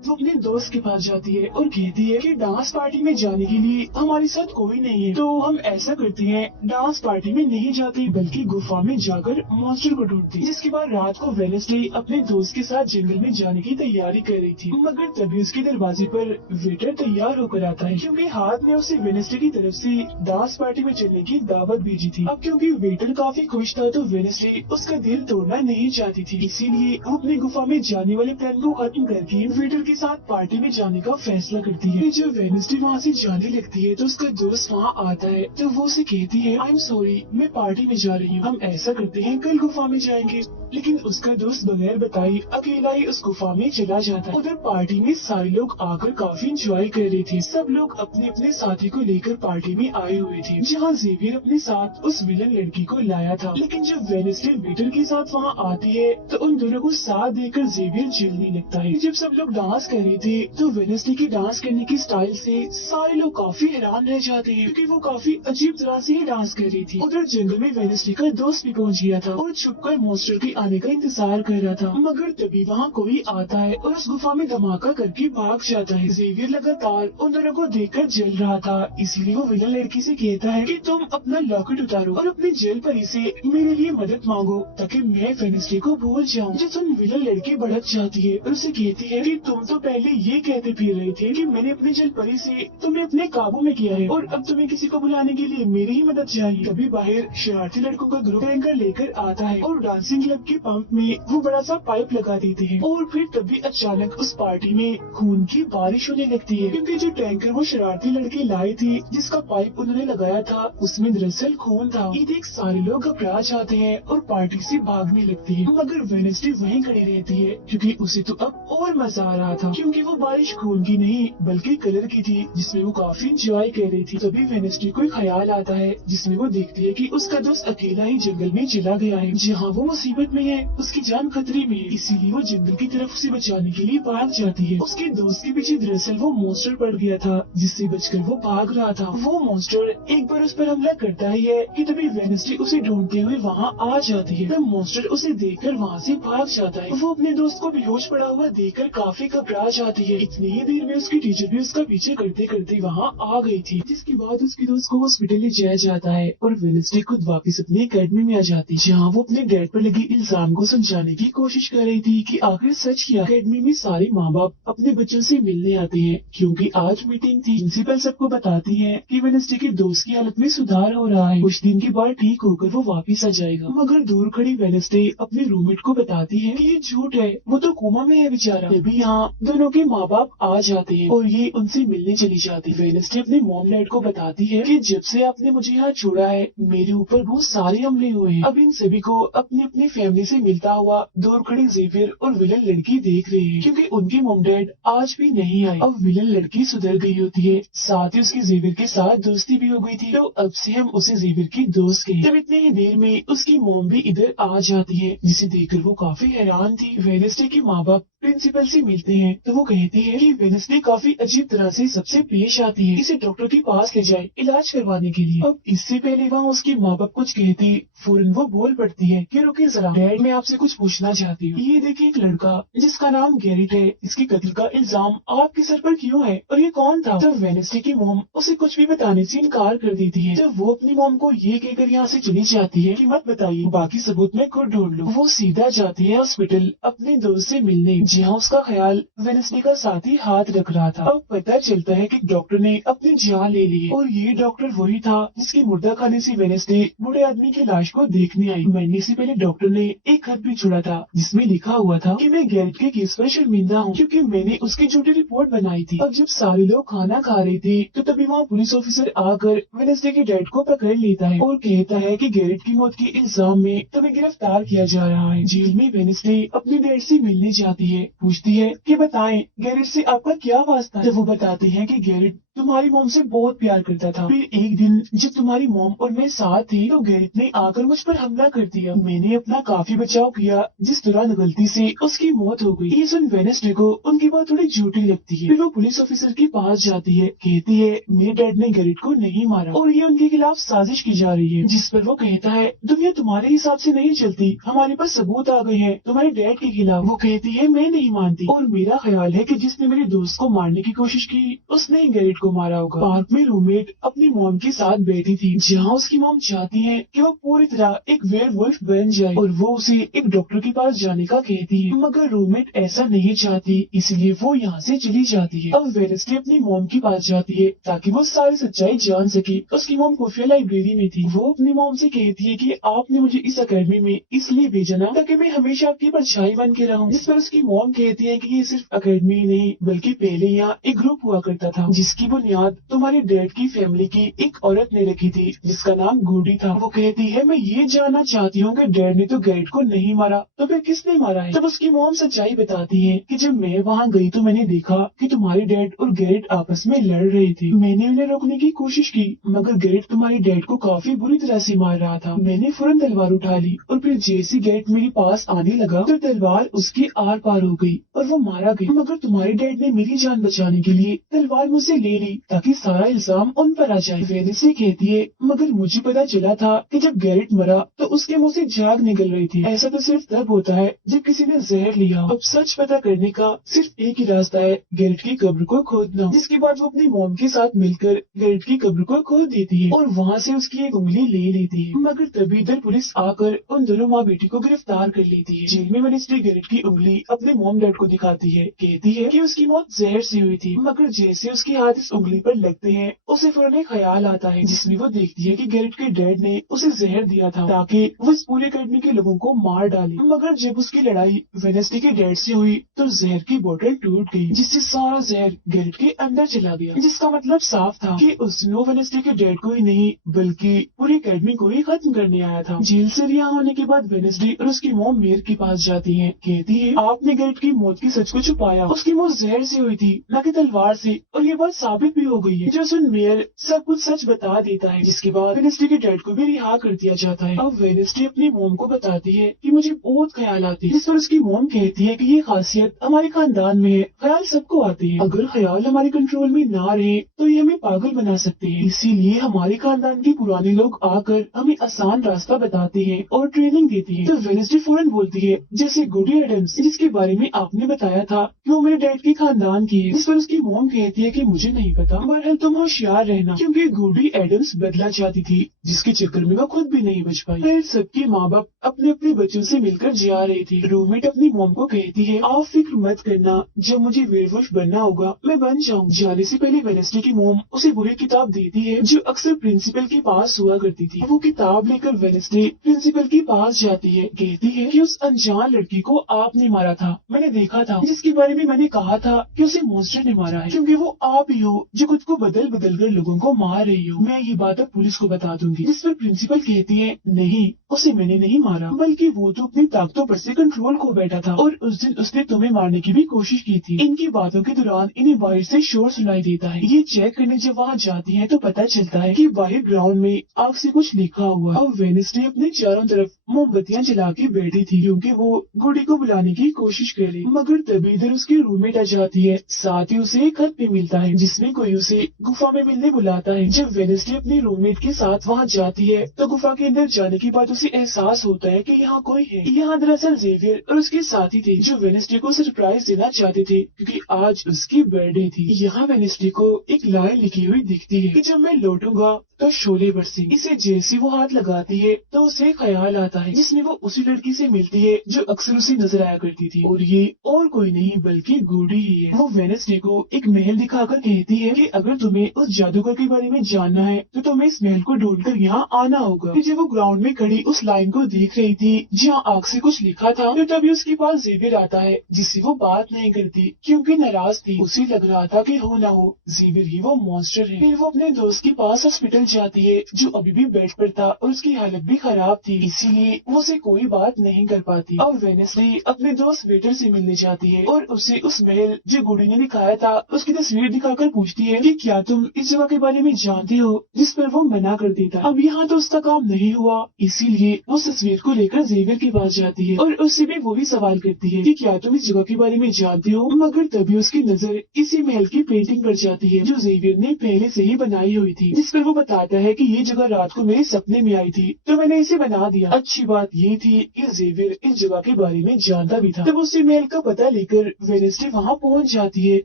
वो अपने दोस्त के पास जाती है और कहती है कि डांस पार्टी में जाने के लिए हमारे साथ कोई नहीं है, तो हम ऐसा करते हैं डांस पार्टी में नहीं जाते बल्कि गुफा में जाकर मॉन्स्टर को ढूंढते। जिसके बाद रात को वेडनेसडे अपने दोस्त के साथ जंगल में जाने की तैयारी कर रही थी, मगर तभी उसके दरवाजे पर वेटर तैयार होकर आता है क्योंकि हाथ में उसे वेडनेसडे की तरफ से डांस पार्टी में चलने की दावत भेजी थी। अब क्योंकि वेटर काफी खुश था तो वेडनेसडे उसका दिल तोड़ना नहीं चाहती थी, इसीलिए वो अपने गुफा में जाने वाले प्लान को खत्म करके वेटर के साथ पार्टी में जाने का फैसला करती है। जब वेडनेसडे वहाँ से जाने लगती है तो उसका दोस्त वहाँ आता है तो वो उसे कहती है आई एम सॉरी मैं पार्टी में जा रही हूँ, हम ऐसा करते हैं कल गुफा में जाएंगे। लेकिन उसका दोस्त बगैर बताई अकेला ही उस गुफा में चला जाता है। उधर पार्टी में सारे लोग आकर काफी एंजॉय कर रहे थे, सब लोग अपने अपने साथी को लेकर पार्टी में आए हुए थे, जहाँ जेवियर अपने साथ उस विलन लड़की को लाया था। लेकिन जब वेडनेसडे वेटर के साथ वहाँ आती है तो उन दोनों को साथ देकर जेवियर चिढ़ने लगता है। जब सब लोग डांस कर रहे थे तो वेडनेसडे के डांस करने की स्टाइल से सारे लोग काफी हैरान रह जाते हैं क्योंकि वो काफी अजीब तरह से ही डांस कर रही थी। उधर जंगल में वेडनेसडे का दोस्त भी पहुँच गया था और छुपकर मॉन्स्टर के आने का इंतजार कर रहा था, मगर तभी वहाँ कोई आता है और उस गुफा में धमाका करके भाग जाता है। जेवियर लगातार उन दोनों को देखकर जल रहा था, इसीलिए वो विलन लड़की से कहता है कि तुम अपना लॉकेट उतारो और अपनी जेल परी से मेरे लिए मदद मांगो ताकि मैं वेडनेसडे को भूल जाऊँ। जो सुन विलन लड़की भड़क जाती है और उसे कहती है कि तुम तो पहले ये कहते फिर रहे थे कि मैंने अपनी जेल परी से तुम्हें अपने काबू में किया है और अब तुम्हें किसी को बुलाने के लिए मेरी ही मदद चाहिए। तभी बाहर शरारती लड़कों का ग्रुप टैंकर लेकर आता है और डांसिंग क्लब के पंप में वो बड़ा सा पाइप लगा देते हैं और फिर तभी अचानक उस पार्टी में खून की बारिश होने लगती है क्योंकि जो टैंकर वो शरारती लड़के लाए थे जिसका पाइप उन्होंने लगाया था उसमें दरअसल खून था। ये देख सारे लोग घबरा जाते हैं और पार्टी से भागने लगती है, मगर वेडनेसडे वहीं खड़ी रहती है क्योंकि उसे तो अब और मजा आ रहा था क्योंकि वो बारिश खून की नहीं बल्कि कलर की थी जिसमें वो काफी एंजॉय कर रही थी। तभी वेडनेसडे को ख्याल आता है जिसमें वो देखती है कि उसका दोस्त अकेला ही जंगल में चला गया है, जहाँ वो मुसीबत में है, उसकी जान खतरे में है, इसीलिए वो जंगल की तरफ उसे बचाने के लिए भाग जाती है। उसके दोस्त के पीछे दरअसल वो मॉन्स्टर पड़ गया था जिससे बचकर वो भाग रहा था। वो मॉन्स्टर एक बार उस पर हमला करता ही है कि तभी वेडनेसडे उसे ढूंढते हुए वहाँ आ जाती है। तब मॉन्स्टर उसे देखकर वहाँ से भाग जाता है। वो अपने दोस्त को बेहोश पड़ा हुआ देखकर काफी घबरा जाती है। इतनी ही देर में उसकी टीचर भी उसका पीछे करते करते वहाँ आ गई थी, जिसके बाद उसके दोस्त को हॉस्पिटल ले जाया जाता है और वेडनेसडे खुद वापस अपनी अकेडमी में आ जाती है, जहाँ वो अपने डैड पर लगी इल्जाम को सुलझाने की कोशिश कर रही थी कि आखिर सच क्या। अकेडमी में सारे माँ बाप अपने बच्चों से मिलने आते हैं क्योंकि आज मीटिंग थी। प्रिंसिपल सबको बताती है कि वेडनेसडे के दोस्त की हालत में सुधार हो रहा है, कुछ दिन के बाद ठीक होकर वो वापिस आ जाएगा। मगर दूर खड़ी वेडनेसडे अपने रूममेट को बताती है कि ये झूठ है, वो तो कोमा में है बेचारा। तभी यहाँ दोनों के माँ बाप आ जाते हैं और ये उनसे मिलने चली जाती है। वेडनेसडे अपने मॉम डैड को बताती है कि जब से आपने मुझे यहाँ छोड़ा है मेरे ऊपर बहुत सारे हमले हुए हैं। अब इन सभी को अपनी अपनी फैमिली से मिलता हुआ दूर खड़ी जेवियर और विलन लड़की देख रहे हैं क्योंकि उनके मॉम डैड आज भी नहीं आए। अब विलन लड़की सुधर गई होती है, साथ ही उसकी जेवियर के साथ दोस्ती भी हो गई थी, तो अब से हम उसे जेवियर की दोस्त कहें। तब इतनी ही देर में उसकी मॉम भी इधर आ जाती है जिसे देखकर वो काफी हैरान थी। वेडनेसडे के माँ बाप प्रिंसिपल से मिलते हैं तो वो कहती है कि वेडनेसडे काफी अजीब तरह से सबसे पेश आती है, इसे डॉक्टर के पास ले जाए इलाज करवाने के लिए। अब इससे पहले वहाँ उसके माँ बाप कुछ कहती फौरन वो बोल पड़ती है कि रुकिए जरा डैड, मैं आपसे कुछ पूछना चाहती हूँ। ये देखिए एक लड़का जिसका नाम गैरेट है, इसके कत्ल का इल्जाम आपके सर पर क्यों है और ये कौन था? तब वेडनेसडे की मॉम उसे कुछ भी बताने से इनकार कर देती है। जब वो अपनी मॉम को ये कहकर यहाँ से चली जाती है कि मत बताइए, बाकी सबूत मैं खुद ढूंढ लूँ। वो सीधा जाती है हॉस्पिटल अपने दोस्त से मिलने, जहाँ उसका ख्याल वेडनेसडे का साथी हाथ रख रहा था। अब पता चलता है कि डॉक्टर ने अपनी जान ले ली है और ये डॉक्टर वही था जिसके मुर्दा खाने से वेडनेसडे बूढ़े आदमी की लाश को देखने आई। मरने से पहले डॉक्टर ने एक खत भी छोड़ा था जिसमें लिखा हुआ था कि मैं गैरेट के केस पर शर्मिंदा हूँ क्योंकि मैंने उसकी झूठी रिपोर्ट बनाई थी। अब जब सारे लोग खाना खा रहे थे तो तभी वहाँ पुलिस ऑफिसर आकर वेडनेसडे के डैड को पकड़ लेता है और कहता है कि गैरेट की मौत के इल्जाम में तुम्हें गिरफ्तार किया जा रहा है। जेल में वेडनेसडे अपने डैड से मिलने जाती है, पूछती है कि बताएं गैरेट से आपका क्या वास्ता है। जब वो बताते हैं कि गैरेट तुम्हारी मॉम से बहुत प्यार करता था, फिर एक दिन जब तुम्हारी मॉम और मैं साथ थे तो गैरेट ने आकर मुझ पर हमला कर दिया। मैंने अपना काफी बचाव किया जिस दौरान गलती से उसकी मौत हो गई। ये सुन वेडनेसडे को उनकी बात थोड़ी झूठी लगती है। फिर वो पुलिस ऑफिसर के पास जाती है, कहती है मेरे डैड ने गैरेट को नहीं मारा और ये उनके खिलाफ साजिश की जा रही है। जिस पर वो कहता है दुनिया तुम्हारे हिसाब से नहीं चलती, हमारे पास सबूत आ गए हैं तुम्हारे डैड के खिलाफ। वो कहती है मैं नहीं मानती और मेरा ख्याल है कि जिसने मेरे दोस्त को मारने की कोशिश की उसने ही गैरेट को मारा होगा। पार्क में रूममेट अपनी मॉम के साथ बैठी थी, जहाँ उसकी मॉम चाहती है कि वो पूरी तरह एक वेयरवुल्फ बन जाए और वो उसे एक डॉक्टर के पास जाने का कहती है, मगर रूममेट ऐसा नहीं चाहती, इसलिए वो यहाँ से चली जाती है। अब वेडनेसडे अपनी मॉम के पास जाती है ताकि वो सारी सच्चाई जान सके। उसकी मॉम खुफिया लाइब्रेरी में थी। वो अपनी मॉम से कहती है कि आपने मुझे इस अकेडमी में इसलिए भेजा ना ताकि मैं हमेशा आपकी परछाई बन के रहूं। जिस पर उसकी मॉम कहती है कि ये सिर्फ अकेडमी नहीं बल्कि पहले यहाँ एक ग्रुप हुआ करता था जिसकी बुनियाद तुम्हारे डैड की फैमिली की एक औरत ने रखी थी जिसका नाम गुडी था। वो कहती है मैं ये जानना चाहती हूँ कि डैड ने तो गैरेट को नहीं मारा तो फिर किसने मारा है। तब उसकी मॉम सच्चाई बताती है कि जब मैं वहाँ गई तो मैंने देखा कि तुम्हारे डैड और गैरेट आपस में लड़ रहे थे। मैंने उन्हें रोकने की कोशिश की मगर गैरेट तुम्हारे डैड को काफी बुरी तरह से मार रहा था। मैंने फौरन तलवार उठा ली और फिर जैसे गैरेट मेरे पास आने लगा तो तलवार उसके आर पार हो गई और वो मारा गया। मगर तुम्हारे डैड ने मेरी जान बचाने के लिए तलवार मुझसे ले ली ताकि सारा इल्जाम उन पर आ जाए। वेडनेसडे कहती है मगर मुझे पता चला था कि जब गैरेट मरा तो उसके मुंह से झाग निकल रही थी। ऐसा तो सिर्फ तब होता है जब किसी ने जहर लिया। अब सच पता करने का सिर्फ एक ही रास्ता है, गैरेट की कब्र को खोदना। जिसके बाद वो अपनी मॉम के साथ मिलकर गैरेट की कब्र को खोद देती है और वहाँ से उसकी एक उंगली ले लेती है। मगर तभी इधर पुलिस आकर उन दोनों माँ बेटी को गिरफ्तार कर लेती है। जेल में वेडनेसडे गैरेट की उंगली अपने मॉम डैड को दिखाती है, कहती है कि उसकी मौत जहर से हुई थी। मगर जैसे उसके हाथ इस उंगली पर लगते हैं उसे फौरन एक ख्याल आता है जिसमें वो देखती है कि गैरेट के डैड ने उसे जहर दिया था ताकि वो इस पूरे अकेडमी के लोगों को मार डाले। मगर जब उसकी लड़ाई वेडनेसडे के डैड से हुई तो जहर की बोतल टूट गई जिससे सारा जहर गैरेट के अंदर चला गया, जिसका मतलब साफ था कि उसने वेडनेसडे के डैड को ही नहीं बल्कि पूरी अकेडमी को ही खत्म करने आया था। जेल से रिहा होने के बाद वेडनेसडे और उसकी मॉम मेयर के पास जाती है, कहती है आपने गैरेट की मौत की सच को छुपाया, उसकी मौत जहर से हुई थी न कि तलवार से और ये बात साबित भी हो गई है। जो सुन मेयर सब कुछ सच बता देता है जिसके बाद वेडनेसडे के डैड को भी रिहा कर दिया जाता है। अब वेडनेसडे अपनी मॉम को बताती है कि मुझे बहुत ख्याल आते हैं, जिस पर उसकी मॉम कहती है कि ये खासियत हमारे खानदान में है, ख्याल सबको आते हैं, अगर ख्याल हमारे कंट्रोल में ना रहे तो ये हमें पागल बना सकते हैं, इसीलिए हमारे खानदान के पुराने लोग आकर हमें आसान रास्ता बताते हैं और ट्रेनिंग देती है। तो वेडनेसडे फौरन बोलती है जैसे गुडी एडम्स जिसके बारे में आपने बताया था कि वो मेरे डैड के खानदान की है, जिस पर उसकी मॉम कहती है कि मुझे नहीं नहीं पता। बहरहाल तुम होशियार रहना, क्योंकि गुडी एडम्स बदला चाहती थी, जिसके चक्कर में वो खुद भी नहीं बच पाई। फिर सबके माँ बाप अपने अपने बच्चों से मिलकर जा रहे थे। रूममेट अपनी मॉम को कहती है, आप फिक्र मत करना, जब मुझे वेयरवुल्फ बनना होगा मैं बन जाऊँ। जाने से पहले वेडनेसडे की मॉम उसे वही किताब देती है जो अक्सर प्रिंसिपल के पास हुआ करती थी। वो किताब लेकर वेडनेसडे प्रिंसिपल के पास जाती है, कहती है कि उस अनजान लड़की को आपने मारा था, मैंने देखा था, जिसके बारे में मैंने कहा था कि उसे मॉन्स्टर ने मारा है, क्योंकि वो आप ही हो जो खुद को बदल बदल कर लोगों को मार रही हो। मैं ये बात अब पुलिस को बता दूंगी। जिस पर प्रिंसिपल कहती है, नहीं, उसे मैंने नहीं मारा, बल्कि वो तो अपनी ताकतों पर से कंट्रोल खो बैठा था और उस दिन उसने तुम्हें मारने की भी कोशिश की थी। इनकी बातों के दौरान इन्हें बाहर से शोर सुनाई देता है। ये चेक करने जब वहाँ जाती है तो पता चलता है कि बाहर ग्राउंड में आग से कुछ लिखा हुआ। अब वेडनेसडे अपने चारों तरफ मोमबत्तियां जला के बैठी थी, क्योंकि वो गुडी को बुलाने की कोशिश कर रही, मगर तभी इधर उसकी रूममेट आ जाती है। साथ ही उसे एक खत भी मिलता है जिसमें कोई उसे गुफा में मिलने बुलाता है। जब वेडनेसडे अपनी रूममेट के साथ वहाँ जाती है तो गुफा के अंदर जाने के बाद उसे एहसास होता है कि यहाँ कोई है। यहाँ दरअसल जेवियर और उसके साथी थे जो वेडनेसडे को सरप्राइज देना चाहते थे, क्योंकि आज उसकी बर्थडे थी। यहाँ वेडनेसडे को एक लाइन लिखी हुई दिखती है कि जब मैं लौटूंगा तो शोले बरसे। इसे जैसे वो हाथ लगाती है तो उसे ख्याल आता है जिसमें वो उसी लड़की से मिलती है जो अक्सर उसे नजर आया करती थी, और ये और कोई नहीं बल्कि गुडी ही है। वो वेडनेसडे को एक महल दिखाकर कहती है कि अगर तुम्हें उस जादूगर के बारे में जानना है तो तुम्हें इस महल को ढूंढकर यहाँ आना होगा। फिर जब वो ग्राउंड में खड़ी उस लाइन को देख रही थी जहाँ आग से कुछ लिखा था, तो तभी उसके पास जेवियर आता है जिससे वो बात नहीं करती क्योंकि नाराज थी। उसे लग रहा था कि हो ना हो जेवियर ही वो मॉन्स्टर है। फिर वो अपने दोस्त के पास हॉस्पिटल जाती है जो अभी भी बेड पर था और उसकी हालत भी खराब थी, इसीलिए वो उसे कोई बात नहीं कर पाती। अब वेडनेसडे अपने दोस्त वेटर से मिलने जाती है और उसे उस महल जो गुडी ने दिखाया था उसकी तस्वीर दिखाकर पूछती है कि क्या तुम इस जगह के बारे में जानते हो, जिस पर वो मना कर देता। अब यहाँ तो उसका काम नहीं हुआ, इसीलिए वो तस्वीर को लेकर जेवियर के पास जाती है और उससे भी वही सवाल करती है कि क्या तुम इस जगह के बारे में जानते हो, मगर तभी उसकी नजर इसी महल की पेंटिंग पर जाती है जो जेवियर ने पहले से ही बनाई हुई थी, जिस पर वो बताता है कि ये जगह रात को मेरे सपने में आई थी तो मैंने इसे बना दिया। अच्छी बात ये थी कि जेवियर इस जगह के बारे में जानता भी था। तब उसे महल का पता लेकर वेडनेसडे वहाँ पहुँच जाती है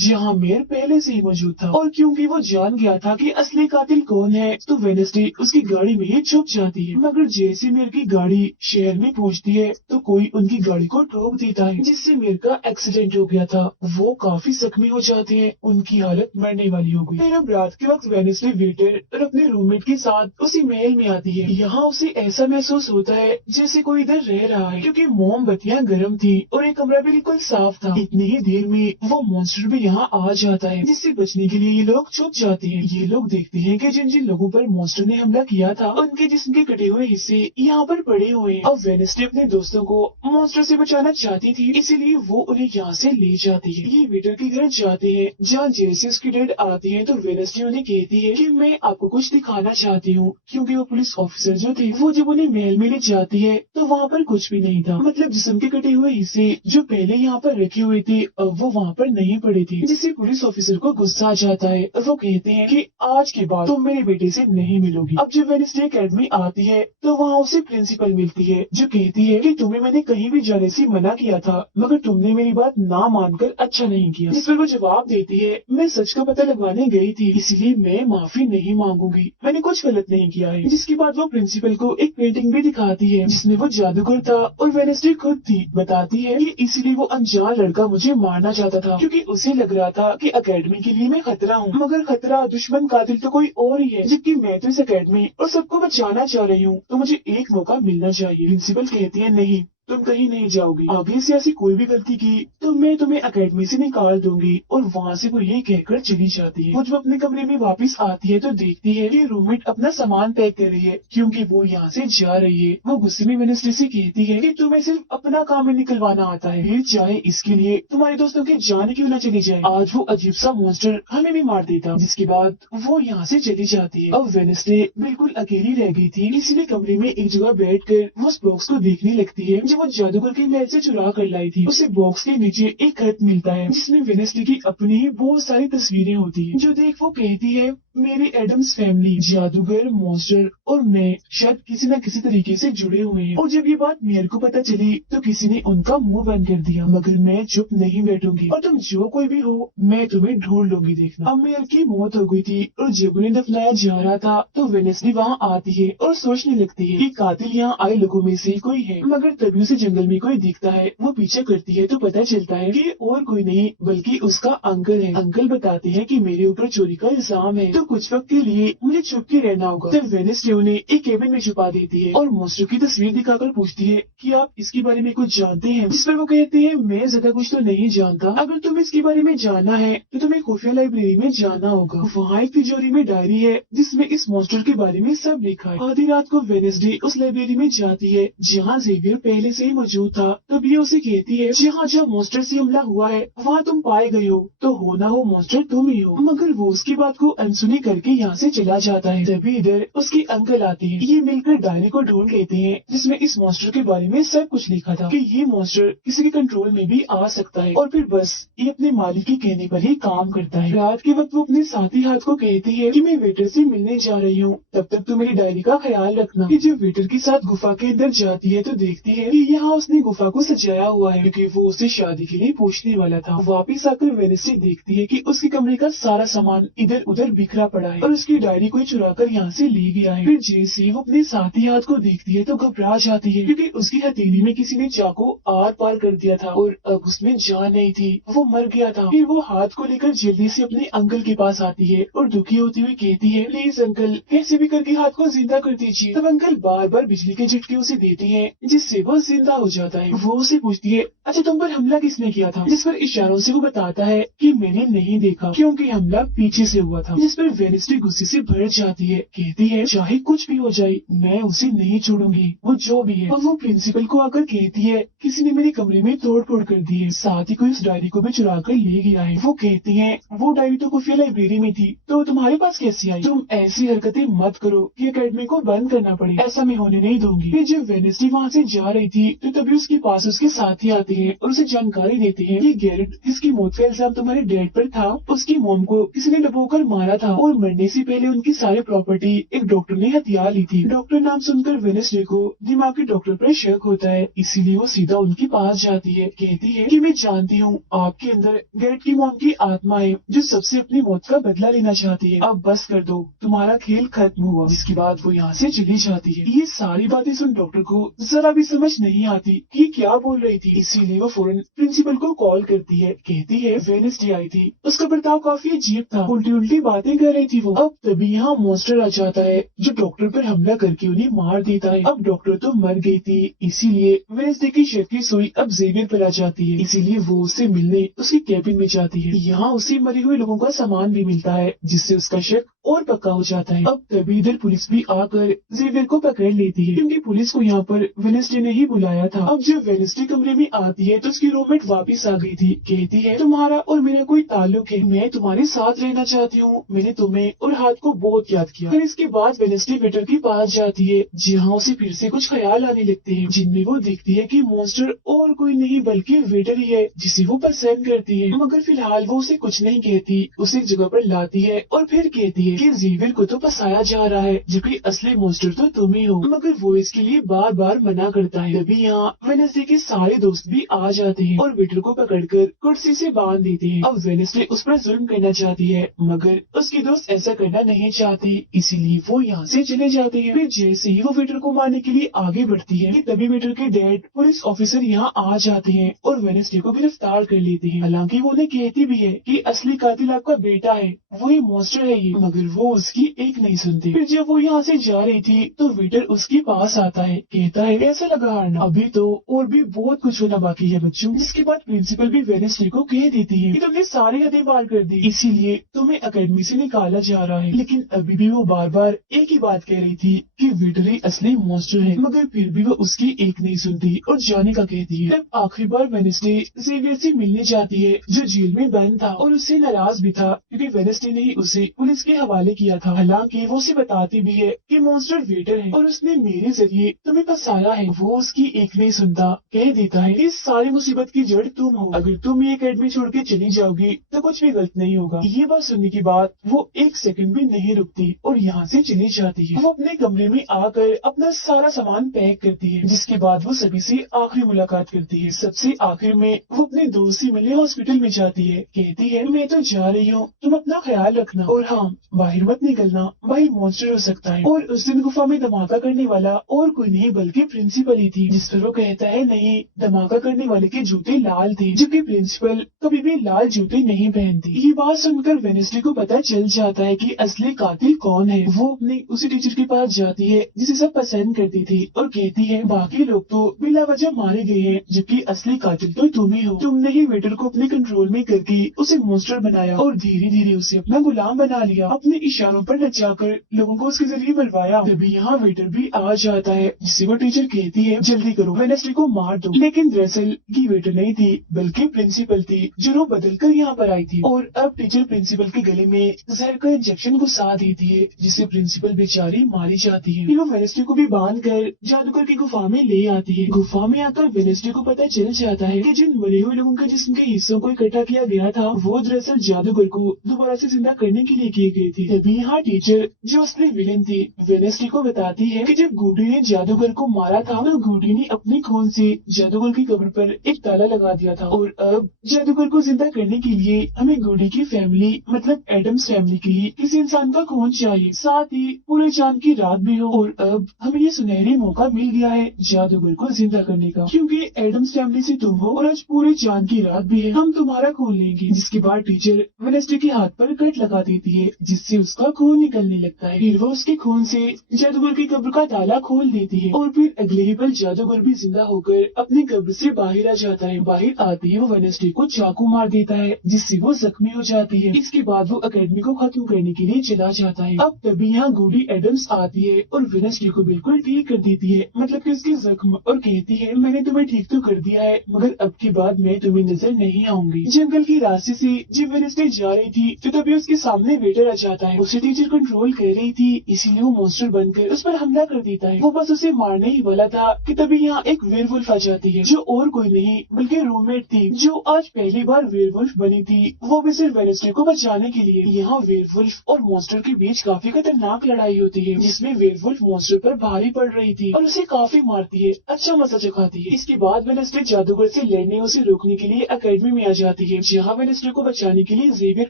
जहाँ मेयर पहले से ही मौजूद था, और क्योंकि वो जान गया था कि असली कातिल कौन है तो वेडनेसडे उसकी गाड़ी में ही छुप जाती है। मगर जैसे मेयर की गाड़ी शहर में पहुँचती है तो कोई उनकी गाड़ी को ठोक देता है, जिससे मेयर का एक्सीडेंट हो गया था। वो काफी जख्मी हो जाते हैं, उनकी हालत मरने वाली हो गई। फिर अब रात के वक्त वेडनेसडे वेटर और अपने रूममेट के साथ उसी महल में आती है। यहाँ उसे ऐसा महसूस होता है जैसे कोई इधर रह रहा है, क्योंकि मोमबत्तियां गर्म थी और एक कमरा बिल्कुल साफ था। इतनी ही देर में वो मॉन्स्टर भी यहाँ आ जाता है, जिससे बचने के लिए ये लोग छुप जाते हैं। ये लोग देखते हैं कि जिन जिन लोगों पर मॉन्स्टर ने हमला किया था उनके जिस्म के कटे हुए हिस्से यहाँ पर पड़े हुए हैं। अब वेडनेसडे अपने दोस्तों को मॉन्स्टर से बचाना चाहती थी, इसीलिए वो उन्हें यहाँ से ले जाती है। ये वेटर के घर जाते हैं जहाँ जैसे उसकी डेड आती है तो वेडनेसडे उन्हें कहती है कि मैं आपको कुछ दिखाना चाहती हूँ, क्योंकि वो पुलिस ऑफिसर जो थे वो जब उन्हें महल में ले जाती है तो वहाँ पर कुछ भी नहीं था। मतलब जिस्म के कटे हुए हिस्से जो पहले यहाँ पर रखे हुए थे अब वो वहाँ पर नहीं पड़े थे, जिससे पुलिस ऑफिसर को गुस्सा आ जाता है और वो कहते हैं कि आज के बाद तुम मेरे बेटे से नहीं मिलोगी। अब जब वेडनेसडे एकेडमी आती है तो वहाँ उसे प्रिंसिपल मिलती है जो कहती है कि तुम्हें मैंने कहीं भी जाने से मना किया था, मगर तुमने मेरी बात ना मानकर अच्छा नहीं किया। जिस पर वो जवाब देती है, मैं सच का पता लगवाने गई थी, इसलिए मैं माफी नहीं मांगूंगी, मैंने कुछ गलत नहीं किया है। जिसके बाद वो प्रिंसिपल को एक पेंटिंग भी दिखाती है जिसमें वो जादूगर था और वेडनेसडे खुद थी। बताती है कि इसलिए वो अनजान लड़का मुझे मारना चाहता था, क्योंकि उसे लग रहा था कि एकेडमी के लिए मैं खतरा हूँ, मगर खतरा दुश्मन कातिल तो कोई और ही है, जबकि मैं तो इस एकेडमी और सबको बचाना चाह रही हूँ, तो मुझे एक मौका मिलना चाहिए। प्रिंसिपल कहती है, नहीं, तुम कहीं नहीं जाओगी, आगे से ऐसी कोई भी गलती की तो मैं तुम्हें एकेडमी से निकाल दूंगी। और वहाँ से वो ये कहकर चली जाती है। वो जब अपने कमरे में वापस आती है तो देखती है कि रूममेट अपना सामान पैक कर रही है, क्योंकि वो यहाँ से जा रही है। वो गुस्से में वेडनेसडे से कहती है कि तुम्हें सिर्फ अपना काम में निकलवाना आता है, फिर चाहे इसके लिए तुम्हारे दोस्तों की जान क्यों न चली जाए। आज वो अजीब सा मॉन्स्टर हमें भी मार देता। जिसके बाद वो यहाँ से चली जाती है। अब वेडनेसडे बिल्कुल अकेली रह गई थी, इसलिए कमरे में एक जगह बैठकर वो उस बॉक्स को देखने लगती है वो जादूगर के महल से चुरा कर लाई थी। उसे बॉक्स के नीचे एक खत मिलता है जिसमें वेडनेसडे की अपनी ही बहुत सारी तस्वीरें होती हैं, जो देख वो कहती है मेरी एडम्स फैमिली, जादूगर, मॉन्स्टर और मैं शायद किसी न किसी तरीके से जुड़े हुए हैं। और जब ये बात मेरे को पता चली तो किसी ने उनका मुंह बंद कर दिया, मगर मैं चुप नहीं बैठूंगी और तुम जो कोई भी हो मैं तुम्हें ढूंढ लूंगी। देखना, अब मेयर की मौत हो गई थी और जब उन्हें दफनाया जा रहा था तो वेनेसली वहाँ आती है और सोचने लगती है कि कातिल यहाँ आए लोगों में से कोई है, मगर तभी उसे जंगल में कोई दिखता है। वो पीछे करती है तो पता चलता है कि और कोई नहीं बल्कि उसका अंकल है। अंकल बताते हैं कि मेरे ऊपर चोरी का इल्जाम है तो कुछ वक्त के लिए मुझे छुप के रहना होगा। तब वेनेसली उन्हें एक केबिन में छुपा देती है और मॉन्स्टर की तस्वीर दिखाकर पूछती है कि आप इसके बारे में कुछ जानते हैं, जिस पर वो कहते हैं मैं ज्यादा कुछ तो नहीं जानता, अगर तुम्हें इसके बारे में जानना है तो तुम्हें खुफिया लाइब्रेरी में जाना होगा। वहाँ एक तिजोरी में डायरी है जिसमें इस मॉन्स्टर के बारे में सब लिखा है। आधी रात को वेनेसडे उस लाइब्रेरी में जाती है जहाँ जेवियर पहले से ही मौजूद था। तब ये उसे कहती है जहाँ जहाँ मॉन्स्टर से हमला हुआ है वहाँ तुम पाए गए हो तो हो ना हो मॉन्स्टर तुम ही हो, मगर वो उसकी बात को अनसुनी करके यहाँ से चला जाता है। तभी इधर उसके अंकल आते हैं। ये मिलकर डायरी को ढूंढ लेते हैं जिसमें इस मॉन्स्टर के बारे में सब कुछ लिखा था कि ये मॉन्स्टर किसी के कंट्रोल में भी आ सकता है और फिर बस ये अपने मालिक के कहने पर ही काम करता है। रात के वक्त वो अपने साथी हाथ को कहती है कि मैं वेटर से मिलने जा रही हूँ, तब तक तू मेरी डायरी का ख्याल रखना। कि जब वेटर के साथ गुफा के अंदर जाती है तो देखती है कि यहाँ उसने गुफा को सजाया हुआ है क्योंकि वो उसे शादी के लिए पूछने वाला था। वापिस आकर वेनेसडे देखती है कि उसके कमरे का सारा सामान इधर उधर बिखरा पड़ा है और उसकी डायरी कोई चुरा कर यहाँ से ले गया है। फिर जैसे वो अपने साथी हाथ को देखती है तो घबरा जाती है क्योंकि उसकी हथेली में किसी ने चाकू आर पार कर दिया था और अब उसमें जान नहीं थी, वो मर गया था। फिर वो हाथ को लेकर जल्दी से अपने अंकल के पास आती है और दुखी होती हुई कहती है प्लीज अंकल कैसे भी करके हाथ को जिंदा कर दीजिए। तब अंकल बार बार बिजली के झटके उसे देती है जिससे वो जिंदा हो जाता है। वो उसे पूछती है अच्छा तुम पर हमला किसने किया था, जिस पर इशारों से वो बताता है कि मैंने नहीं देखा क्योंकि हमला पीछे से हुआ था। जिस पर वेनेसडे गुस्से से भर जाती है, कहती है चाहे कुछ भी हो जाए मैं उसे नहीं छोड़ूंगी, वो जो भी है। और वो प्रिंसिपल को आकर कहती है किसी ने मेरे कमरे में तोड़ फोड़ कर दी है, साथ ही कोई उस डायरी को भी चुरा कर ले गया है। वो कहती है वो डायरी तो खुफिया लाइब्रेरी में थी तो तुम्हारे पास कैसी आई, तुम ऐसी हरकतें मत करो कि अकेडमी को बंद करना पड़े, ऐसा मैं होने नहीं दूंगी। फिर जब वेनेसडे वहाँ से जा रही थी तो तभी उसके पास उसके साथी आते हैं और उसे जानकारी देते हैं कि गैरेट जिसकी मौत का इल्जाम तुम्हारे डैड पर था उसकी मोम को किसी ने डबोकर मारा था और मरने से पहले उनकी सारी प्रॉपर्टी एक डॉक्टर ने हथियार ली थी। डॉक्टर नाम सुनकर वेनेसडे को दिमागी डॉक्टर पर शक होता है, इसीलिए वो सीधा उनके पास जाती है। कहती है कि मैं जानती हूँ आपके अंदर गैरेट की मोम की आत्मा है जो सबसे अपनी मौत का बदला लेना चाहती है, अब बस कर दो तुम्हारा खेल खत्म हुआ। जिसके बाद वो यहाँ से चली जाती है। ये सारी बातें सुन डॉक्टर को जरा भी समझ नहीं आती कि क्या बोल रही थी, इसीलिए वो फौरन प्रिंसिपल को कॉल करती है। कहती है वेनेसडे आई थी, उसका बर्ताव काफी अजीब था, उल्टी उल्टी बातें कर रही थी वो। अब तभी यहाँ मॉन्स्टर आ जाता है जो डॉक्टर पर हमला करके उन्हें मार देता है। अब डॉक्टर तो मर गई थी इसीलिए वेनेसडे की शक की सुई अब जेवियर पर आ जाती है, इसीलिए वो उससे मिलने उसकी कैबिन में जाती है। यहाँ उसे मरे हुए लोगों का सामान भी मिलता है जिससे उसका शक और पक्का हो जाता है। अब तभी इधर पुलिस भी आकर जेवियर को पकड़ लेती है क्योंकि पुलिस को यहाँ पर वेनेसडे ने ही बुलाया था। अब जब वेनेसडे कमरे में आती है तो उसकी रूममेट वापस आ गई थी। कहती है तुम्हारा और मेरा कोई ताल्लुक है, मैं तुम्हारे साथ रहना चाहती हूँ, मैंने तुम्हें और हाथ को बहुत याद किया। फिर इसके बाद वेनेसडे वेटर के पास जाती है जहाँ उसे फिर से कुछ ख्याल आने लगते हैं जिनमें वो देखती है कि मॉन्स्टर और कोई नहीं बल्कि वेटर ही है जिसे वो पसंद करती है। मगर फिलहाल वो उसे कुछ नहीं कहती, उसे एक जगह पर लाती है और फिर कहती है कि जेवियर को तो फंसाया जा रहा है जबकि असली मॉन्स्टर तो तुम ही हो, मगर वो इसके लिए बार बार मना करता है। तभी यहाँ वेनेसडे के सारे दोस्त भी आ जाते हैं और वेटर को पकड़कर कुर्सी से बांध देते हैं। अब वेनेसडे उस पर जुल्म करना चाहती है मगर उसके दोस्त ऐसा करना नहीं चाहते, इसीलिए वो यहाँ से चले जाते हैं। फिर जैसे ही वो वेटर को मारने के लिए आगे बढ़ती है तभी वेटर के डैड पुलिस ऑफिसर यहाँ आ जाते हैं और वेनेसडे को गिरफ्तार कर लेते हैं। हालांकि वो उन्हें कहती भी है कि असली कातिल आपका बेटा है, वही मॉन्स्टर है ये, मगर वो उसकी एक नहीं सुनते। फिर जब वो यहाँ से जा रही थी तो वेटर उसके पास आता है, कहता है कैसा लगा हारना, अभी तो और भी बहुत कुछ होना बाकी है बच्चों। जिसके बाद प्रिंसिपल भी वेनेसडे को कह देती है कि तुमने सारी हदें पार कर दी, इसीलिए तुम्हें अकेडमी से निकाला जा रहा है। लेकिन अभी भी वो बार बार एक ही बात कह रही थी कि वेटर ही असली मॉन्स्टर है, मगर फिर भी वो उसकी एक नहीं सुनती और जाने का कहती है। तब आखिरी बार वेनेसडे जेवियर से मिलने जाती है जो जेल में बंद था और उससे नाराज भी था क्योंकि वेनेसडे ने ही उसे पुलिस के हवाले किया था। हालांकि वो उसे बताती भी है कि मॉन्स्टर वेटर है और उसने मेरे जरिए तुम्हें फंसाया है। वो उसकी एक नहीं सुनता, कह देता है कि सारी मुसीबत की जड़ तुम हो, अगर तुम ये अकेडमी छोड़ के चली जाओगी तो कुछ भी गलत नहीं होगा। ये बात सुनने के बाद वो एक सेकंड भी नहीं रुकती और यहाँ से चली जाती है। वो अपने कमरे में आकर अपना सारा सामान पैक करती है, जिसके बाद वो सभी से आखिरी मुलाकात करती है। सबसे आखिर में वो अपने दोस्त से मिलने हॉस्पिटल में जाती है। कहती है मैं तो जा रही हूँ, तुम अपना ख्याल रखना और हाँ बाहर मत निकलना, बाहर मॉन्स्टर हो सकता है। और उस दिन गुफा में धमाका करने वाला और कोई नहीं बल्कि प्रिंसिपल ही थी। जिस पर वो कहता है नहीं, धमाका करने वाले के जूते लाल थे, जबकि प्रिंसिपल कभी भी लाल जूते नहीं पहनती। ये बात सुनकर वेनेसडे को पता चल जाता है कि असली कातिल कौन है। वो अपने उसी टीचर के पास जाती है जिसे सब पसंद करती थी और कहती है बाकी लोग तो बिला वजह मारे गए हैं, जबकि असली कातिल तो तुम ही हो। तुमने ही वेटर को अपने कंट्रोल में करके उसे मॉन्स्टर बनाया और धीरे धीरे उसे अपना गुलाम बना लिया। अपने इशारों पर नचाकर लोगों को उसके जरिए मरवाया। तभी यहाँ वेटर भी आ जाता है, जिसे वो टीचर कहती है जल्दी करो, वेनेसडे को मार दो। लेकिन दरअसल ये वेटर नहीं थी बल्कि प्रिंसिपल थी, जो रूप बदल कर यहाँ पर आई थी। और अब टीचर प्रिंसिपल के गले में जहर का इंजेक्शन घुसा देती है, जिससे प्रिंसिपल बेचारी मारी जाती है। फिर वो वेनेसडे को भी बांध कर जादूगर की गुफा में ले आती है। गुफा में आकर वेनेसडे को पता चल जाता है कि जिन मरे हुए लोगों के जिस्म के हिस्सों को इकट्ठा किया गया था वो दरअसल जादूगर को दोबारा से जिंदा करने के लिए किए गए थे। तभी यहाँ टीचर जो असली विलेन थी वेनेसडे को बताती है कि जब गूडी ने जादूगर को मारा था तो गूडी ने अपने खून से जादूगर की कब्र पर एक ताला लगा दिया था। और अब जादूगर को जिंदा करने के लिए हमें गूडी की फैमिली मतलब एडम्स फैमिली के लिए किसी इंसान का खून चाहिए, साथ ही पूरे चांद की रात भी हो। और अब हमें ये सुनहरी मौका मिल गया है जादूगर को जिंदा करने का, क्योंकि एडम्स फैमिली से तुम हो और आज पूरे चांद की रात भी है, हम तुम्हारा खून लेंगे। जिसके बाद टीचर वेनेसडे के हाथ पर कट लगा देती है, जिससे उसका खून निकलने लगता है। फिर वो उसके खून से जादूगर की कब्र का ताला खोल देती है और फिर अगले ही पल जादूगर भी जिंदा होकर अपनी कब्र से बाहर आ जाता है। बाहर आते ही वो वेनेसडे को चाकू मार देता है, जिससे वो जख्मी हो जाती है। इसके बाद वो अकेडमी को खत्म करने के लिए चला जाता है। अब तभी यहाँ गूडी एडम्स आती है और वेनेसडे को बिल्कुल ठीक कर देती है, मतलब कि उसके जख्म, और कहती है मैंने तुम्हें ठीक तो कर दिया है मगर अब की बाद मैं तुम्हें नजर नहीं आऊंगी। जंगल के रास्ते से जब वेनेसडे जा रही थी तो तभी उसके सामने वेटर आ जाता है। उसे टीचर कंट्रोल कर रही थी, इसीलिए वो मॉन्स्टर बनकर उस पर हमला कर देता है। वो बस उसे मारने ही वाला था कि तभी यहाँ एक वेयरवुल्फ आ जाती है, जो और कोई नहीं बल्कि रूममेट थी, जो आज पहली बार वेयरवुल्फ बनी थी, वो भी सिर्फ वेनेसडे को बचाने के लिए। यहाँ वेयरवुल्फ और मॉन्स्टर के बीच काफी खतरनाक लड़ाई होती है, जिसमें वेयरवुल्फ मॉन्स्टर पर भारी पड़ रही थी और उसे काफी मारती है, अच्छा मजा चखाती है। इसके बाद वेनेसडे जादूगर से लड़ने उसे रोकने के लिए अकेडमी में आ जाती है, जहाँ वेनेसडे को बचाने के लिए जेवियर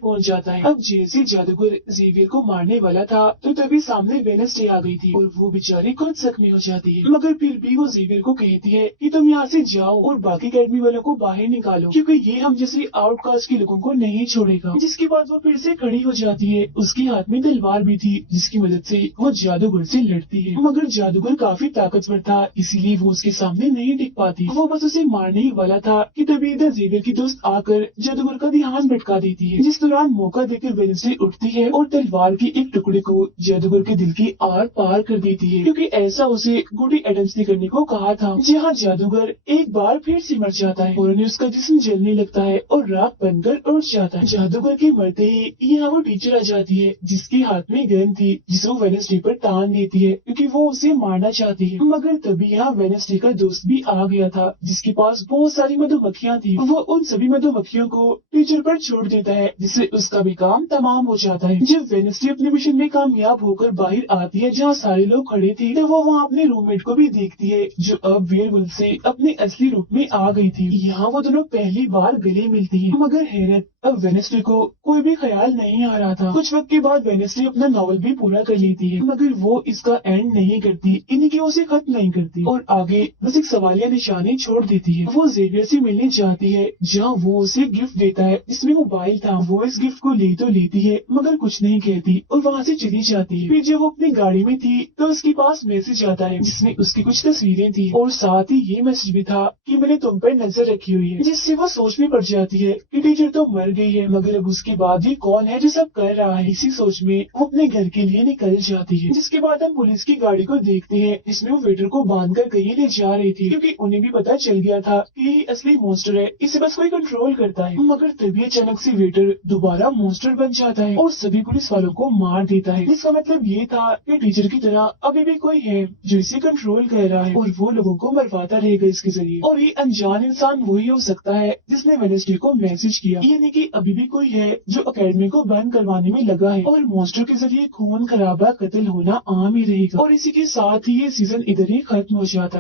पहुँच जाता है। अब जैसे जादूगर जेवियर को मारने वाला था तो तभी सामने वेनेसडे आ गई थी और वो बेचारी खुद जख्मी हो जाती है। मगर फिर भी वो जेवियर को कहती है कि तुम यहाँ से जाओ और बाकी अकेडमी वालों को बाहर निकालो, क्योंकि ये हम जैसे आउटकास्ट के लोगों को नहीं छोड़ेगा। जिसके बाद वो फिर से खड़ी हो जाती है, उसके हाथ में तलवार भी थी, जिसकी मदद से वो जादूगर से लड़ती है। मगर जादूगर काफी ताकतवर था, इसीलिए वो उसके सामने नहीं टिक पाती। वो बस उसे मारने ही वाला था कि तभी इधर जेवियर की दोस्त आकर जादूगर का ध्यान भटका देती है। जिस दौरान मौका देकर वेनेसडे उठती है और तलवार के एक टुकड़े को जादूगर के दिल की आर पार कर देती है, क्योंकि ऐसा उसे गूडी एडम्स ने करने को कहा था। जहाँ जादूगर एक बार फिर से मर जाता है और उन्हें उसका जिस्म जलने लगता है और राख बनकर उड़ जाता है। जादूगर के मरते ही यहाँ वो टीचर आ जाती है, जिसके हाथ में गन थी, जिसे वो वेनेसडे पर तान देती है क्योंकि वो उसे मारना चाहती है। मगर तभी यहाँ वेनेसडे का दोस्त भी आ गया था, जिसके पास बहुत सारी मधुमक्खियाँ थी। वो उन सभी मधुमक्खियों को टीचर पर छोड़ देता है, जिससे उसका भी काम तमाम हो जाता है। जब वेनेसडे अपने मिशन में कामयाब होकर बाहर आती है जहाँ सारे लोग खड़े थे, तो वो वहाँ अपने रूममेट को भी देखती है, जो अब वेयरवुल्फ से अपने असली रूप में आ गई थी। यहाँ वो दोनों पहली बार गले मिलती है, मगर हैरत, अब वेनेसडे को कोई भी ख्याल नहीं आ रहा था। कुछ वक्त के बाद वेनेसडे अपना नॉवल भी पूरा कर लेती है, मगर वो इसका एंड नहीं करती, इन्हीं की उसे खत्म नहीं करती और आगे बस एक सवालिया निशानी छोड़ देती है। वो जेवियर से मिलने जाती है, जहाँ वो उसे गिफ्ट देता है जिसमें मोबाइल था। वो इस गिफ्ट को ले तो लेती है मगर कुछ नहीं कहती और वहाँ से चली जाती है। फिर जब वो अपनी गाड़ी में थी तो उसके पास मैसेज आता है, जिसमें उसकी कुछ तस्वीरें थी और साथ ही ये मैसेज भी था कि मैंने तुम पर नजर रखी हुई है, जिससे वो सोच में पड़ जाती है कि टीचर तो मर गई है, मगर अब उसके बाद ये कौन है जो सब कर रहा है। इसी सोच में वो अपने घर के लिए निकल जाती है। जिसके बाद हम पुलिस की गाड़ी को देखते हैं, जिसमें वो वेटर को बांधकर कहीं ले जा रही थी, क्योंकि उन्हें भी पता चल गया था कि ये असली मॉन्स्टर है, इसे बस कोई कंट्रोल करता है। मगर तभी अचानक से वेटर दोबारा मॉन्स्टर बन जाता है और सभी पुलिस वालों को मार देता है। इसका मतलब ये था कि टीचर की तरह अभी भी कोई है जो इसे कंट्रोल कर रहा है और वो लोगों को मरवाता रहेगा इसके जरिए। और ये अनजान इंसान वही हो सकता है जिसने वेनेसडे को मैसेज किया, यानी कि कि अभी भी कोई है जो अकेडमी को बंद करवाने में लगा है और मॉन्स्टर के जरिए खून खराबा कत्ल होना आम ही रहेगा। और इसी के साथ ही ये सीजन इधर ही खत्म हो जाता है।